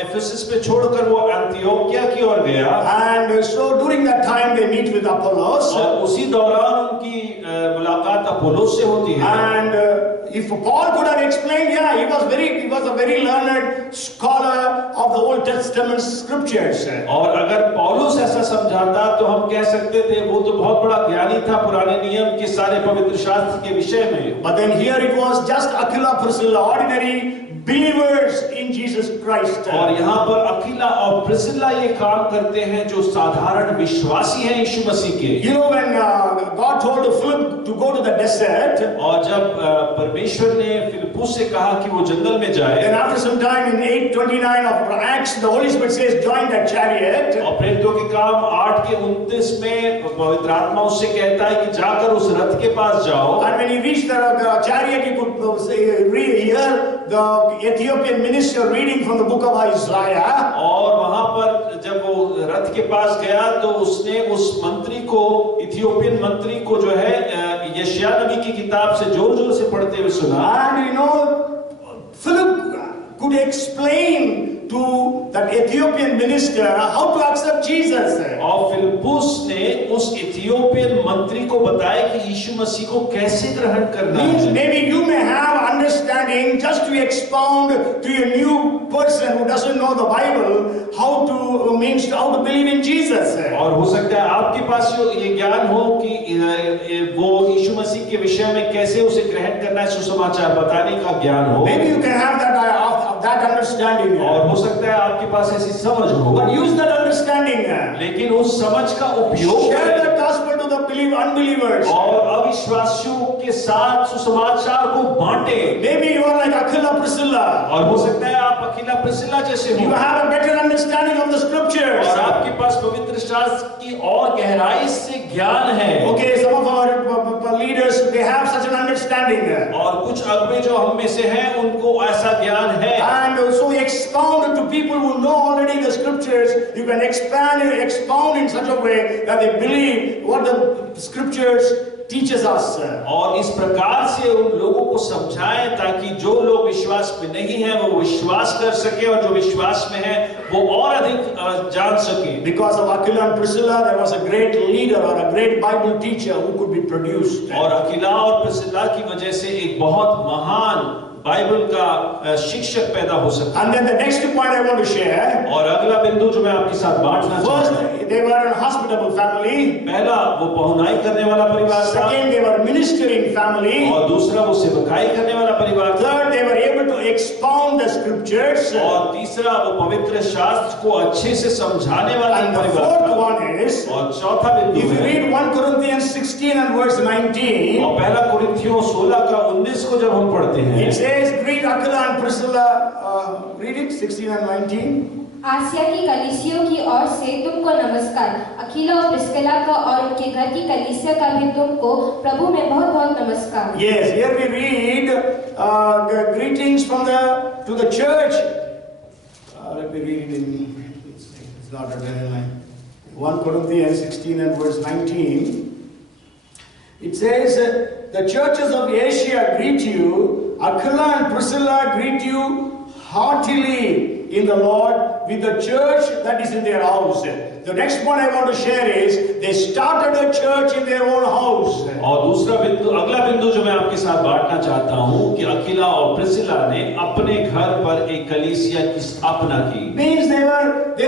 एफेसस में छोड़कर वो अंतियोकिया की ओर गया, And so during that time they meet with Apollos. और उसी दौरान उनकी मुलाकात अपोलोस से होती है। And if Paul could have explained, yeah, he was a very learned scholar of the Old Testament scriptures. और अगर पौलुस ऐसा समझाता तो हम कह सकते थे वो तो बहुत बड़ा ज्ञानी था पुराने नियम के सारे पवित्र शास्त्र के विषय में। But then here it was just Aquila, Priscilla, ordinary believers in Jesus Christ. और यहाँ पर अकिला और प्रिस्किला ये काम करते हैं जो साधारण विश्वासी हैं यीशु मसीह के। You know, when God told Philip to go to the desert, और जब परमेश्वर ने फिलिप्पुस से कहा कि वो जंगल में जाए, then after some time in 8:29 of Acts, the Holy Spirit says, join that chariot. और प्रेरितों के काम 8:29 में पवित्र आत्मा उससे कहता है कि जाकर उस रथ के पास जाओ। And when he reached the chariot, he could hear the Ethiopian minister reading from the book of Isaiah. और वहां पर जब वो रथ के पास गया तो उसने उस मंत्री को, इथियोपियन मंत्री को जो है यशायाह नबी की किताब से जोर जोर से पढ़ते हुए सुना। And you know, Philip could explain to that Ethiopian minister how to accept Jesus. और फिलिप्पुस ने उस इथियोपियन मंत्री को बताया कि यीशु मसीह को कैसे ग्रहण करना Means है। maybe you may have understanding just to expound to a new person who doesn't know the Bible how to believe in Jesus. और हो सकता है आपके पास ये ज्ञान हो कि वो यीशु मसीह के विषय में कैसे उसे ग्रहण करना है, सुसमाचार बताने का ज्ञान हो। Maybe you can have that understanding. और हो सकता है आपके पास ऐसी समझ हो, But use that understanding. लेकिन उस समझ का उपयोग Share करें the gospel to the unbelievers. और अविश्वासियों के साथ सुसमाचार को बांटे। Maybe you are like Aquila, Priscilla. और हो सकता है आप अकिला प्रिस्किला जैसे You हो have a better understanding of the scriptures. और आपके पास पवित्र शास्त्र की और गहराई से ज्ञान है। Okay, some of our leaders, they have such an understanding. और कुछ अगुवे जो हम में से हैं उनको ऐसा ज्ञान है। And so expound to people who know already the scriptures. You can expound in such a way that they believe what the scriptures teaches us. और इस प्रकार से उन लोगों को समझाएं ताकि जो लोग विश्वास में नहीं हैं वो विश्वास कर सके और जो विश्वास में हैं वो और अधिक जान सके। Because of Aquila and Priscilla, there was a great leader or a great Bible teacher who could be produced. और अकिला और प्रिस्किला की वजह से एक बहुत महान बाइबल का शिक्षक पैदा हो सकता है। And then the next point I want to share. और अगला बिंदु जो मैं आपके साथ बांटना चाहता हूं, First, they were a hospitable family. पहला वो पहुनाई करने वाला परिवार था, Second, they were ministering family. और दूसरा वो सेवकाई करने वाला परिवार था, Third, they were able to expound the scriptures. और तीसरा वो पवित्र शास्त्र को अच्छे से समझाने वाला And the परिवार fourth था। one is, और चौथा बिंदु if you है, read 1 Corinthians 16 and verse 19, और पहला कुरिन्थियों 16 का 19 को जब हम पढ़ते हैं, it says, greet Aquila and Priscilla. Read it, 16 and 19. आसिया की कलीसियों की ओर से तुमको नमस्कार। अकीला और प्रिस्किला का और उनके घर की कलीसिया का भी तुमको प्रभु में बहुत बहुत नमस्कार। Yes, here we read greetings from to the church. Let me read it in, it's not written in line. 1 Corinthians 16 and verse 19. It says, the churches of Asia greet you. Aquila and Priscilla greet you heartily in the Lord with the church that is in their house. The next point I want to share is they started a church in their own house. और दूसरा बिंदु, अगला बिंदु जो मैं आपके साथ बांटना चाहता हूं कि अकीला और प्रिस्किला ने अपने घर पर एक कलीसिया की स्थापना की। Means they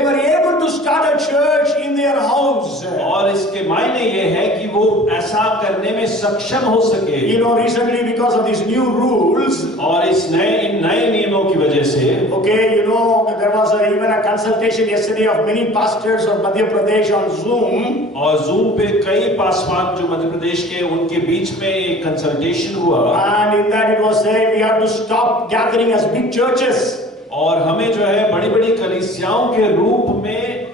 were able to start a church in their house. और इसके मायने ये है कि वो ऐसा करने में सक्षम हो सके। You know, recently because of these new rules, और इन नए नियमों की वजह से, okay, you know, there was even a consultation yesterday of many pastors of Madhya Pradesh on Zoom. और Zoom पे कई पासवान जो मध्य प्रदेश के उनके बीच में एक कंसल्टेशन हुआ। And in that it was said we have to stop gathering as big churches. और हमें जो है बड़ी-बड़ी कलीसियाओं के रूप में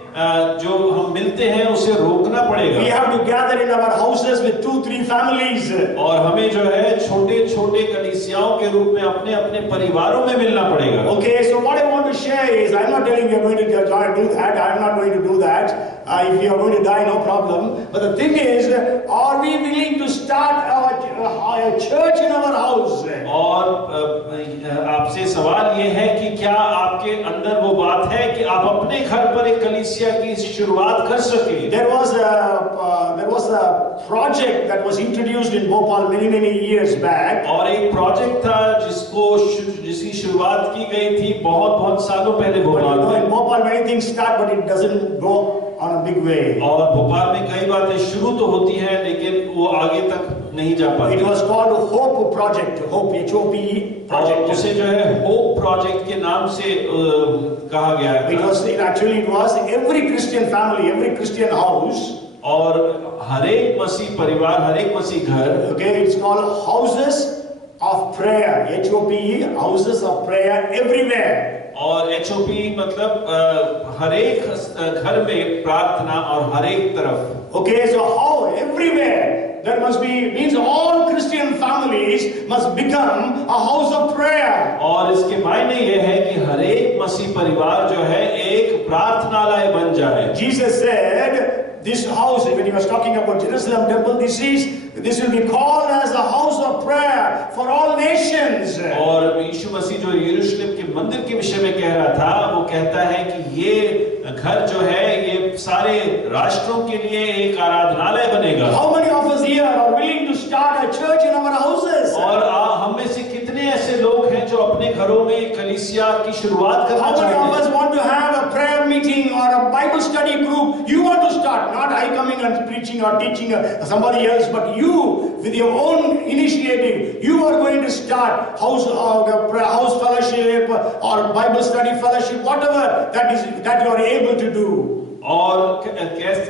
जो हम मिलते हैं उसे रोकना पड़ेगा। We have to gather in our houses with 2-3 families. और हमें जो है छोटे-छोटे कलीसियाओं के रूप में अपने-अपने परिवारों में मिलना पड़ेगा। Okay, so what I want to share is, I'm not telling you you're going to do that. I'm not going to do that. If you are going to die, no problem. But the thing is, are we willing to start a church in our house? और आपसे सवाल ये है कि क्या आपके अंदर वो बात है कि आप अपने घर पर एक कलीसिया की शुरुआत कर सके? There was a project that was introduced in Bhopal many years back. और एक प्रोजेक्ट था जिसकी शुरुआत की गई थी बहुत सालों पहले भोपाल में। In Bhopal many things start, but it doesn't go on a big way. और भोपाल में कई बातें शुरू तो होती हैं लेकिन वो आगे तक नहीं जा पाती। It was called Hope Project, Hope H-O-P-E project. उसे जो है होप प्रोजेक्ट के नाम से कहा गया है। It was every Christian family, every Christian house. और हरेक मसीह परिवार, हरेक मसीह घर। Okay, it's called houses of prayer. H-O-P-E, houses of prayer everywhere. और HOP मतलब हरेक घर में प्रार्थना और हरेक तरफ। Okay, so how everywhere there must be, means all Christian families must become a house of prayer. और इसके मायने ये है कि हरेक मसीह परिवार जो है एक प्रार्थनालय बन जाए। Jesus said, this house, when he was talking about Jerusalem temple, this will be called as a house of prayer for all nations. और यीशु मसीह जो यरूशलेम के मंदिर के विषय में कह रहा था, वो कहता है कि ये घर जो है ये सारे राष्ट्रों के लिए एक आराधनालय बनेगा। How many of us here are willing to start a church in our houses? और हम में से कितने ऐसे लोग हैं जो अपने घरों में कलीसिया की शुरुआत करना चाहते हैं? How many of us want to have a prayer meeting or a Bible study group? You want to start, not I coming and preaching or teaching somebody else, but you with your own initiative, you are going to start house fellowship or Bible study fellowship, whatever that you are able to do. और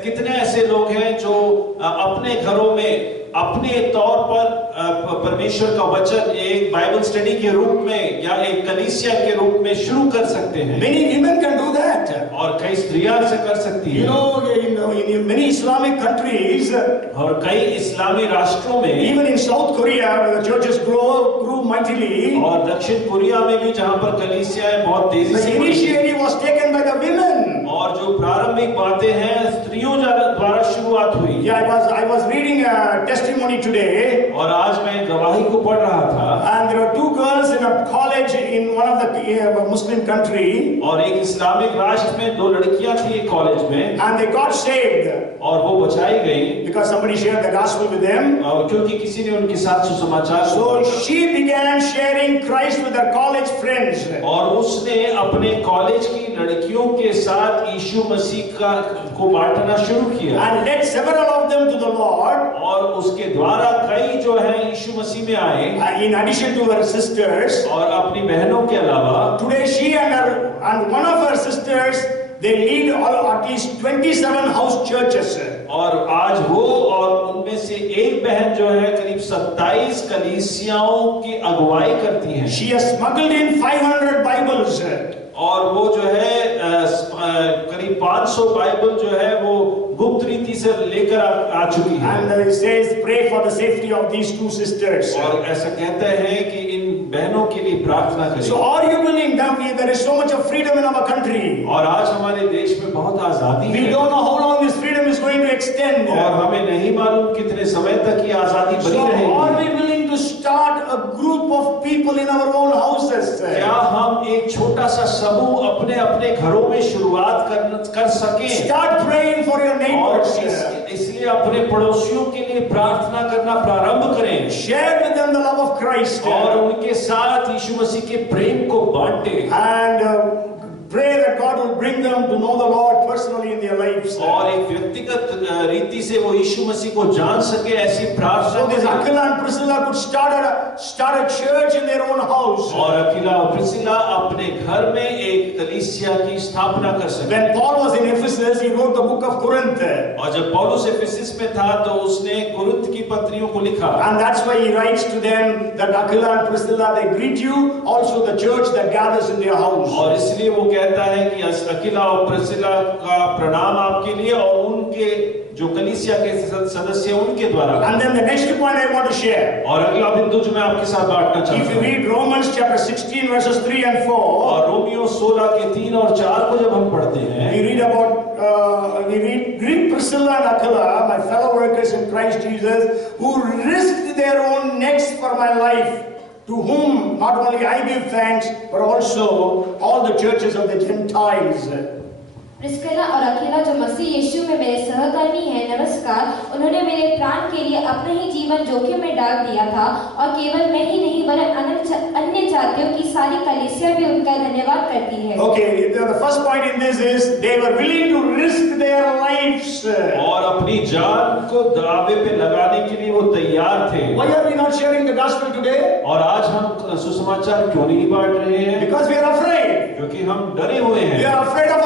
कितने ऐसे लोग हैं जो अपने घरों में अपने तौर पर परमेश्वर का वचन एक बाइबल स्टडी के रूप में या एक कलीसिया के रूप में शुरू कर सकते हैं। Many women can do that. और कई स्त्रियां से कर सकती हैं। You know, in many Islamic countries, और कई इस्लामी राष्ट्रों में, even in South Korea, where the churches grew mightily, और दक्षिण कोरिया में भी जहां पर कलीसियाएं बहुत तेजी से, the initiative was taken by the women. और जो प्रारंभिक बातें हैं स्त्रियों द्वारा शुरुआत हुई। Yeah, I was reading a testimony today. और आज मैं गवाही को पढ़ रहा था। And there were 2 girls in a college in one of the Muslim country. और एक इस्लामिक राष्ट्र में 2 लड़कियां थी एक कॉलेज में। And they got saved. और वो बचाई गई। Because somebody shared the gospel with them. और क्योंकि किसी ने उनके साथ सुसमाचार। So she began sharing Christ with her college friends. और उसने अपने कॉलेज की लड़कियों के साथ यीशु मसीह को बांटना शुरू किया। And led several of them to the Lord. और उसके द्वारा कई जो है यीशु मसीह में आए। In addition to her sisters. और अपनी बहनों के अलावा। Today she and one of her sisters, they lead at least 27 house churches. और आज वो और उनमें से एक बहन जो है करीब 27 कलीसियाओं की अगुवाई करती हैं। She has smuggled in 500 Bibles. और वो जो है करीब 500 बाइबल जो है वो गुप्त रीति से लेकर आ चुकी है। And he says, pray for the safety of these two sisters. और ऐसा कहते हैं कि इन बहनों के लिए प्रार्थना करें। So are you willing? There is so much of freedom in our country. और आज हमारे देश में बहुत आजादी We है don't know how long this freedom is going to extend. और हमें नहीं मालूम कितने समय तक ये आजादी बनी So are रहेगी। we willing to start a group of people in our own houses? क्या हम एक छोटा सा समूह अपने अपने घरों में शुरुआत कर सकें? Start praying for your और neighbors. इसलिए अपने पड़ोसियों के लिए प्रार्थना करना प्रारंभ करें Share with them the love of Christ. और उनके साथ यीशु मसीह के प्रेम को बांटे And pray that God will bring them to know the Lord personally in their lives. और एक व्यक्तिगत रीति से वो यीशु मसीह को जान सके, ऐसी So प्रार्थना this करें। Aquila and Priscilla could start a church in their own house. और अकीला और प्रिस्किला अपने घर में एक कलीसिया की स्थापना कर सके। When Paul was in Ephesus, he wrote the book of Corinth. और जब पौलुस एफेसस में था तो उसने कुरिन्थ की पत्रियों को लिखा And that's why he writes to them that Aquila and Priscilla, they greet you, also the church that gathers in their house. और इसलिए वो कहता है कि अकीला और प्रिस्किला का प्रणाम आपके लिए और उनके जो कलीसिया के सदस्य उनके द्वारा। And then the next point I want to share. और अगला बिंदु जो मैं आपके साथ बांटना चाहता If you हूँ, read Romans chapter 16 verses 3 and 4, और रोमियो 16 के 3 और 4 को जब हम पढ़ते हैं, we read Priscilla and Aquila, my fellow workers in Christ Jesus, who risked their own necks for my life, to whom not only I give thanks, but also all the churches of the Gentiles. Priscilla और अकीला जो मसीह यीशु में मेरे सहकर्मी हैं, नमस्कार। उन्होंने मेरे प्राण के लिए अपना ही जीवन जोखिम में डाल दिया था और केवल मैं ही नहीं वरन अन्य जातियों की सारी कलीसिया भी उनका धन्यवाद करती है। Okay, the first point in this is they were willing to risk their lives. और अपनी जान को दावे पे लगाने के लिए वो तैयार थे। Why are we not sharing the gospel today? और आज हम सुसमाचार क्यों नहीं बांट रहे हैं? Because we are afraid. क्योंकि हम डरे हुए We हैं are afraid of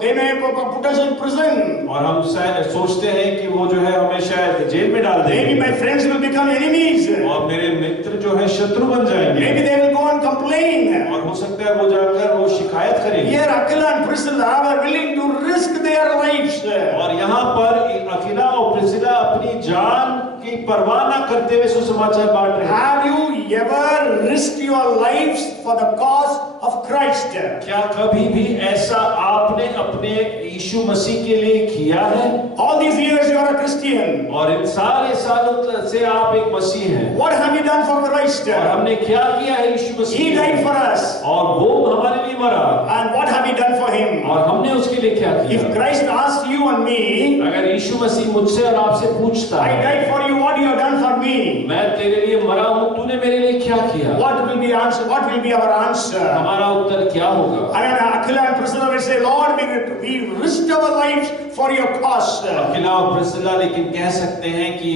they may put us in prison. और हम शायद सोचते हैं कि वो जो है हमें शायद जेल में डाल Maybe देंगे my friends will become enemies. और मेरे मित्र जो है शत्रु बन जाएंगे Maybe they will go and complain. और हो सकता है वो जाकर वो शिकायत करेंगे। Here Aquila and Priscilla were willing to risk their lives. और यहाँ पर अकीला और प्रिस्किला अपनी जान की परवाह न करते हुए सुसमाचार बांट रहे हैं। Have you ever risked your lives for the cause of Christ? क्या कभी भी ऐसा आपने अपने यीशु मसीह के लिए किया है? All these years you are a Christian. और इन सारे सालों से आप एक मसीह हैं। What have you done for Christ? और हमने क्या किया है यीशु मसीह He के died लिए? for us. और वो हमारे लिए मरा। And what have you done for him? और हमने उसके लिए क्या किया? If Christ asked you and me, अगर यीशु मसीह मुझसे और आपसे पूछता I है, died for you, what you have done for me? मैं तेरे लिए मरा हूँ, तूने मेरे लिए क्या किया? What will be answer? What will be our answer? हमारा उत्तर क्या होगा? And Aquila and Priscilla will say, Lord, we risked our lives for your cause. Akila और प्रिस्किला लेकिन कह सकते हैं कि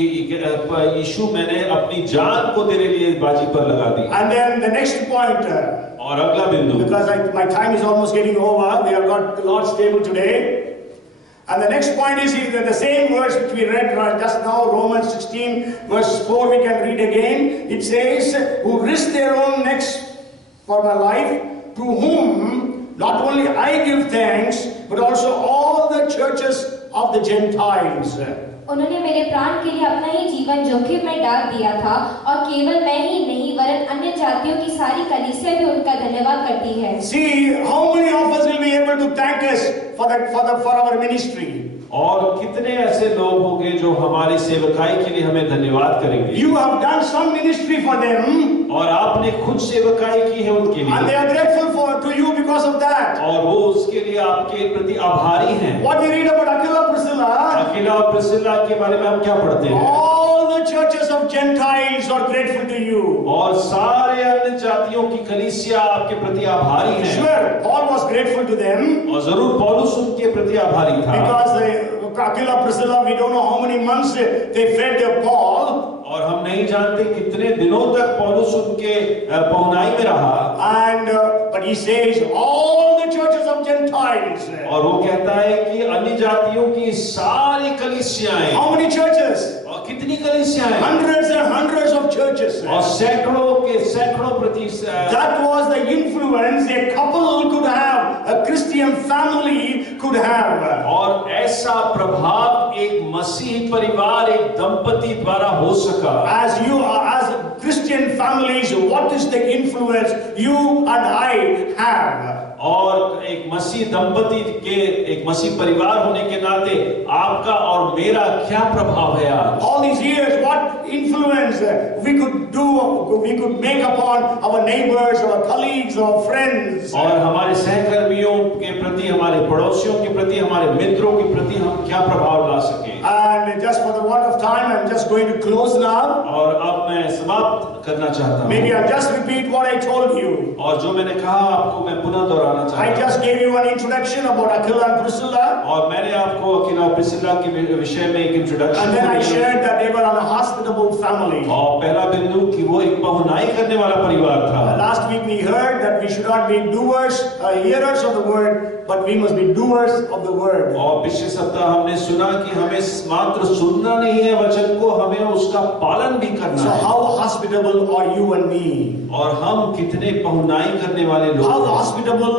यीशु मैंने अपनी जान को तेरे लिए बाजी पर लगा दी। And then the next point, और अगला बिंदु, because my time is almost getting over, we have got the Lord's table today. And the next point is the same verse which we read just now, Romans 16 verse 4, we can read again. It says, who risked their own necks for my life, to whom not only I give thanks, but also all the churches of the Gentiles. उन्होंने मेरे प्राण के लिए अपना ही जीवन जोखिम में डाल दिया था और केवल मैं ही नहीं वरन अन्य जातियों की सारी कलीसिया भी उनका धन्यवाद करती है। See, how many of us will be able to thank us for our ministry? और कितने ऐसे लोग होंगे जो हमारी सेवकाई के लिए हमें धन्यवाद करेंगे? You have done some ministry for them, और आपने खुद सेवकाई की है उनके लिए, and they are grateful to you because of that. और वो उसके लिए आपके प्रति आभारी हैं। What we read about Aquila, Priscilla, Akila और प्रिस्किला के बारे में हम क्या पढ़ते हैं? all the churches of Gentiles are grateful to you. और सारे अन्य जातियों की कलीसिया आपके प्रति आभारी हैं। Sure, Paul was grateful to them और जरूर पौलुस उनके प्रति आभारी था, because Aquila, Priscilla, we don't know how many months they fed Paul. और हम नहीं जानते कितने दिनों तक पौलुस उनके पहुनाई में रहा। And but he says all the churches of Gentiles. और वो कहता है कि अन्य जातियों की सारी कलीसियाएं। How many churches? और कितनी कलीसियाएं? Hundreds and hundreds of churches. और सैकड़ों के सैकड़ों प्रति। That was the influence a couple could have, a Christian family प्रभाव एक मसीही परिवार, एक दंपति द्वारा हो सका। As you are, as Christian families, what is the influence you and I have? और एक मसीह दंपति के, एक मसीह परिवार होने के नाते आपका और मेरा क्या प्रभाव है आज? All these years, what influence we could do, we could make upon our neighbors, our colleagues, our friends. और हमारे सहकर्मियों के प्रति, हमारे पड़ोसियों के प्रति, हमारे मित्रों के प्रति हम क्या प्रभाव ला सके? And just for the want of time, I'm just going to close now. और अब मैं समाप्त करना चाहता हूँ। Maybe I'll just repeat what I told you. और जो मैंने कहा आपको मैं पुनः दोहराना चाहता I हूँ। just gave you an introduction about Aquila and Priscilla. और मैंने आपको अकीला और प्रिसिला के विषय में एक introduction And then I shared that they were a hospitable family. और पहला बिंदु कि वो एक बहुनाई करने वाला परिवार था। Last week we heard that we should not be doers, hearers of the word, but we must be doers of the word. और पिछले सप्ताह हमने सुना कि हमें मात्र सुनना नहीं है वचन को, हमें उसका पालन भी करना So है। how hospitable are you and me? और हम कितने बहुनाई करने वाले लोग How हैं? hospitable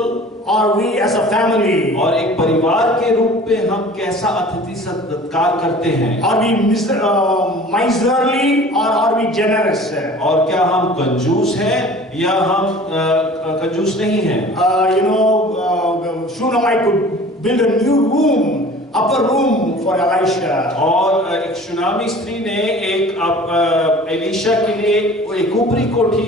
are we as a family? और एक परिवार के रूप में हम कैसा अतिथि सत्कार करते हैं? Are we miserly or are we generous? और क्या हम कंजूस हैं या हम कंजूस नहीं हैं? Shunammite could build a new room, upper room for Elisha. और एक शूनामी स्त्री ने एक एलीशा के लिए एक ऊपरी कोठी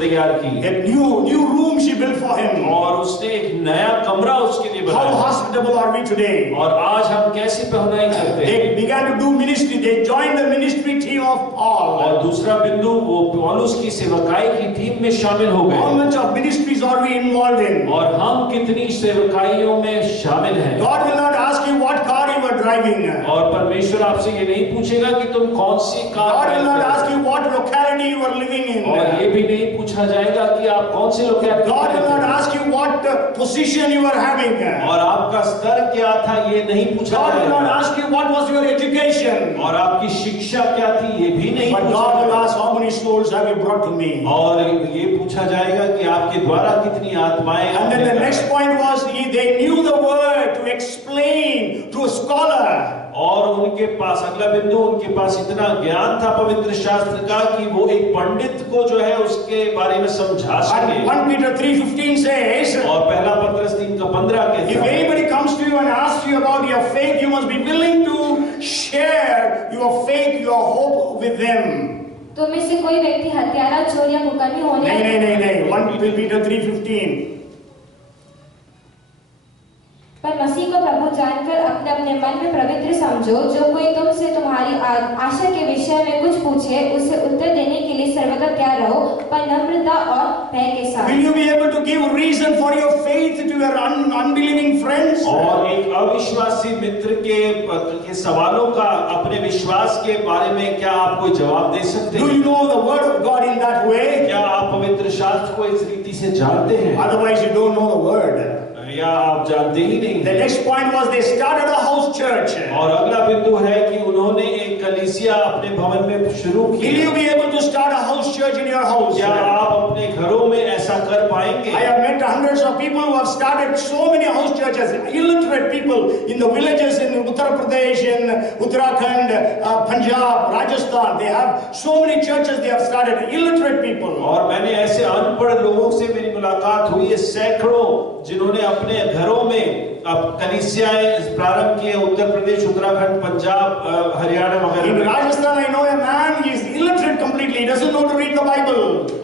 तैयार की। A new room she built for him. और उसने एक नया कमरा उसके लिए How बनाया। hospitable are we today? और आज हम कैसे बहुनाई करते हैं? They began to do ministry. They joined the ministry team of Paul. और दूसरा बिंदु, वो पौलुस की सेवकाई की टीम में शामिल हो गए। How much of ministries are we involved in? और हम कितनी सेवकाइयों में शामिल हैं? God will not ask you what car you were driving. और परमेश्वर आपसे ये नहीं पूछेगा कि तुम कौन सी car God will not drive ask you what locality you are living करते in. हो। और ये भी नहीं पूछा जाएगा कि आप कौन से लोकेलिटी God will में not रहते ask you what position you are having. हो। और आपका स्तर क्या था ये नहीं पूछा God will not जाएगा। ask you what was your education. और आपकी शिक्षा क्या थी ये भी नहीं But पूछा God will जाएगा। ask how many souls have you brought to me. और ये पूछा जाएगा कि आपके द्वारा कितनी आत्माएं। And then the next point was they knew the word to explain to a scholar. और उनके पास अगला बिंदु, उनके पास इतना ज्ञान था पवित्र शास्त्र का कि वो एक पंडित को जो है उसके बारे में समझा सके। And 1 Peter 3:15 says, और पहला पत्रस 3:15 if कहता है, anybody comes to you and asks you about your faith, you must be willing to share your faith, your hope with them. तो में से कोई व्यक्ति हत्यारा, चोर या मुकम्मी होने नहीं 1 Peter 3:15 पर मसीह को प्रभु जानकर अपने अपने मन में पवित्र समझो। जो कोई तुमसे तुम्हारी आशा के विषय में कुछ पूछे उसे उत्तर देने के लिए सर्वदा तैयार रहो, पर नम्रता और भय के साथ। Will you be able to give reason for your faith to your unbelieving friends? और एक अविश्वासी मित्र के सवालों का अपने विश्वास के बारे में क्या आप कोई जवाब दे सकते Do हैं? you know the word of God in that way? क्या आप पवित्र शास्त्र को इस रीति से जानते हैं? Otherwise you don't know the word. या आप जानते ही नहीं? The next point was they started a house church. और अगला बिंदु है कि उन्होंने एक कलीसिया अपने भवन में शुरू Will की। you be able to start a house church in your house? क्या आप अपने घरों में ऐसा कर पाएंगे? I have met hundreds of people who have started so many house churches, illiterate people in the villages in Uttar Pradesh, in Uttarakhand, Punjab, Rajasthan. They have so many churches they have started, illiterate people. और मैंने ऐसे अनपढ़ लोगों से मेरी मुलाकात हुई है, सैकड़ों, जिन्होंने अपने घरों में अब कलीसियाएं प्रारंभ किए। उत्तर प्रदेश, उत्तराखंड, पंजाब, हरियाणा In वगैरह। Rajasthan, I know a man, he is illiterate completely. He doesn't know to read the Bible.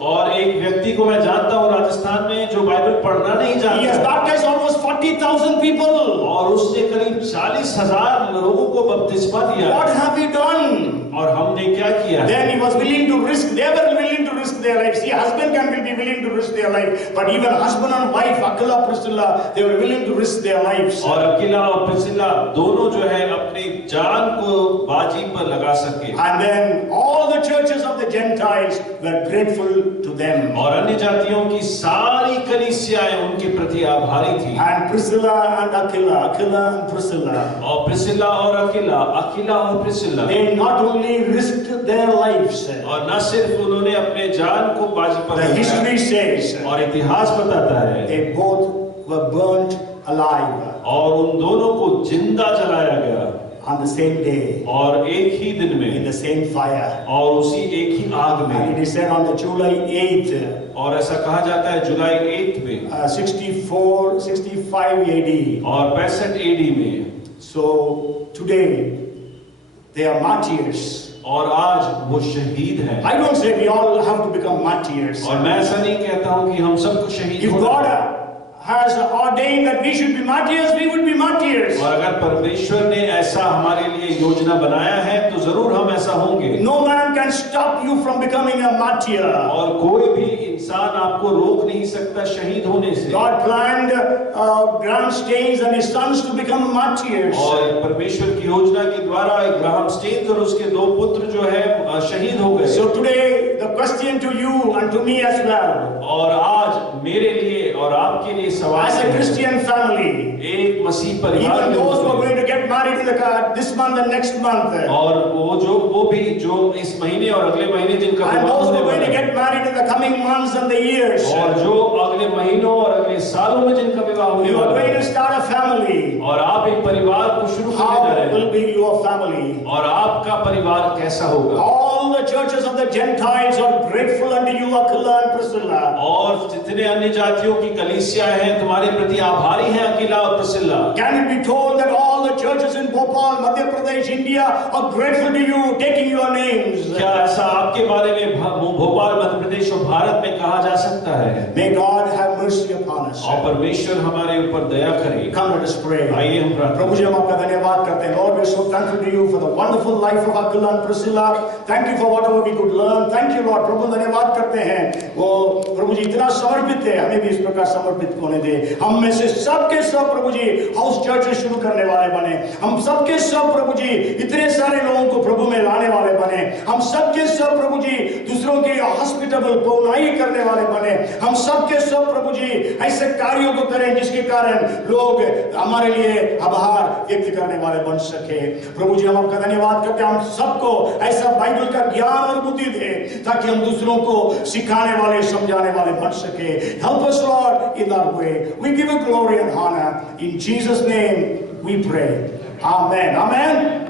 और एक व्यक्ति को मैं जानता हूँ राजस्थान में जो बाइबल पढ़ना नहीं He has जानता, baptized almost 40,000 people. और उसने करीब 40,000 लोगों को बपतिस्मा दिया। What have we done? और हमने क्या किया? Then he was willing to risk. They were willing to risk their lives. See, husband can be willing to risk their life, but even husband and wife, Aquila, Priscilla, they were willing to risk their lives. और अकीला और प्रिसिला दोनों जो है अपनी जान को बाजी पर लगा सके। And then all the churches of the Gentiles were grateful to them. और अन्य जातियों की सारी कलीसियाएं उनके प्रति आभारी थी। And Priscilla and Aquila, Aquila and Priscilla, और प्रिसिला और अकीला, अकीला और Priscilla, they not only risked their lives. और न सिर्फ उन्होंने अपने जान को बाजी पर The लगाया, history says और इतिहास बताता है, they both were burnt alive. और उन दोनों को जिंदा जलाया गया। on the same day, और एक ही दिन in में the same fire. और उसी एक ही आग And में। it is said on the July 8th, और ऐसा कहा जाता है जुलाई 8 में 65 AD. और 65 AD में। So today, they are martyrs. और आज वो शहीद हैं। I don't say we all have to become martyrs. और मैं ऐसा नहीं कहता हूँ कि हम सबको शहीद If होना है। God has ordained that we should be martyrs, we would be martyrs. और अगर परमेश्वर ने ऐसा हमारे लिए योजना बनाया है तो जरूर हम ऐसा होंगे। No man can stop you from becoming a martyr. और कोई भी इंसान आपको रोक नहीं सकता शहीद होने से। God planned Graham Staines and his sons to become martyrs. और परमेश्वर की योजना के द्वारा ग्राहम स्टेन्स और उसके 2 पुत्र जो है शहीद हो गए। So today the question to you and to me as well. और आज मेरे लिए और आपके लिए सवाल As a है, Christian family, एक मसीह परिवार even में those who are होते going to get married in this month and next month, हैं। और वो भी जो इस महीने और अगले महीने जिनका and विवाह those who होने are going वाला to है, get married in the coming months and the years, और जो अगले महीनों और अगले सालों में जिनका विवाह होने you are वाला going है, to start a family. और आप एक परिवार को शुरू करने जा How रहे will हैं, be your family? और आपका परिवार कैसा होगा? All the churches of the Gentiles are grateful unto you, Aquila and Priscilla. और जितने अन्य जातियों की कलीसिया हैं तुम्हारे प्रति आभारी हैं अकीला और प्रिसिल्ला। Can it be told that all the churches in Bhopal, Madhya Pradesh, India are grateful to you, taking your names? क्या ऐसा आपके बारे में भोपाल मध्य प्रदेश और भारत में कहा जा सकता है? May God have mercy upon us. और परमेश्वर हमारे ऊपर दया करे। Come, let us pray. आइए हम प्रार्थना प्रभु जी, हम आपका धन्यवाद करते हैं। Lord, we are so thankful to you for the wonderful life of Aquila and Priscilla. Thank you for whatever we could learn. Thank you, Lord. प्रभु धन्यवाद करते हैं। वो प्रभु जी इतना समर्पित है, हमें भी इस प्रकार समर्पित होने दे। हम में से सबके सब प्रभु जी हाउस चर्चेस शुरू करने वाले बने। हम सबके सब प्रभु जी इतने सारे लोगों को प्रभु में लाने वाले बने। हम सबके सब प्रभु जी दूसरों के हॉस्पिटल पहुंचाई करने वाले बने। हम सबके सब प्रभु जी ऐसे कार्यों को करें जिसके कारण लोग हमारे लिए आभार व्यक्त करने वाले बन सके। प्रभु जी, हम आपका धन्यवाद करते हैं। हम सबको ऐसा बाइबल का ज्ञान और बुद्धि दे ताकि हम दूसरों को सिखाने वाले, समझाने वाले बन सके। Help us, Lord, in that way. We give you glory and honor. In Jesus' name we pray. Amen. Amen.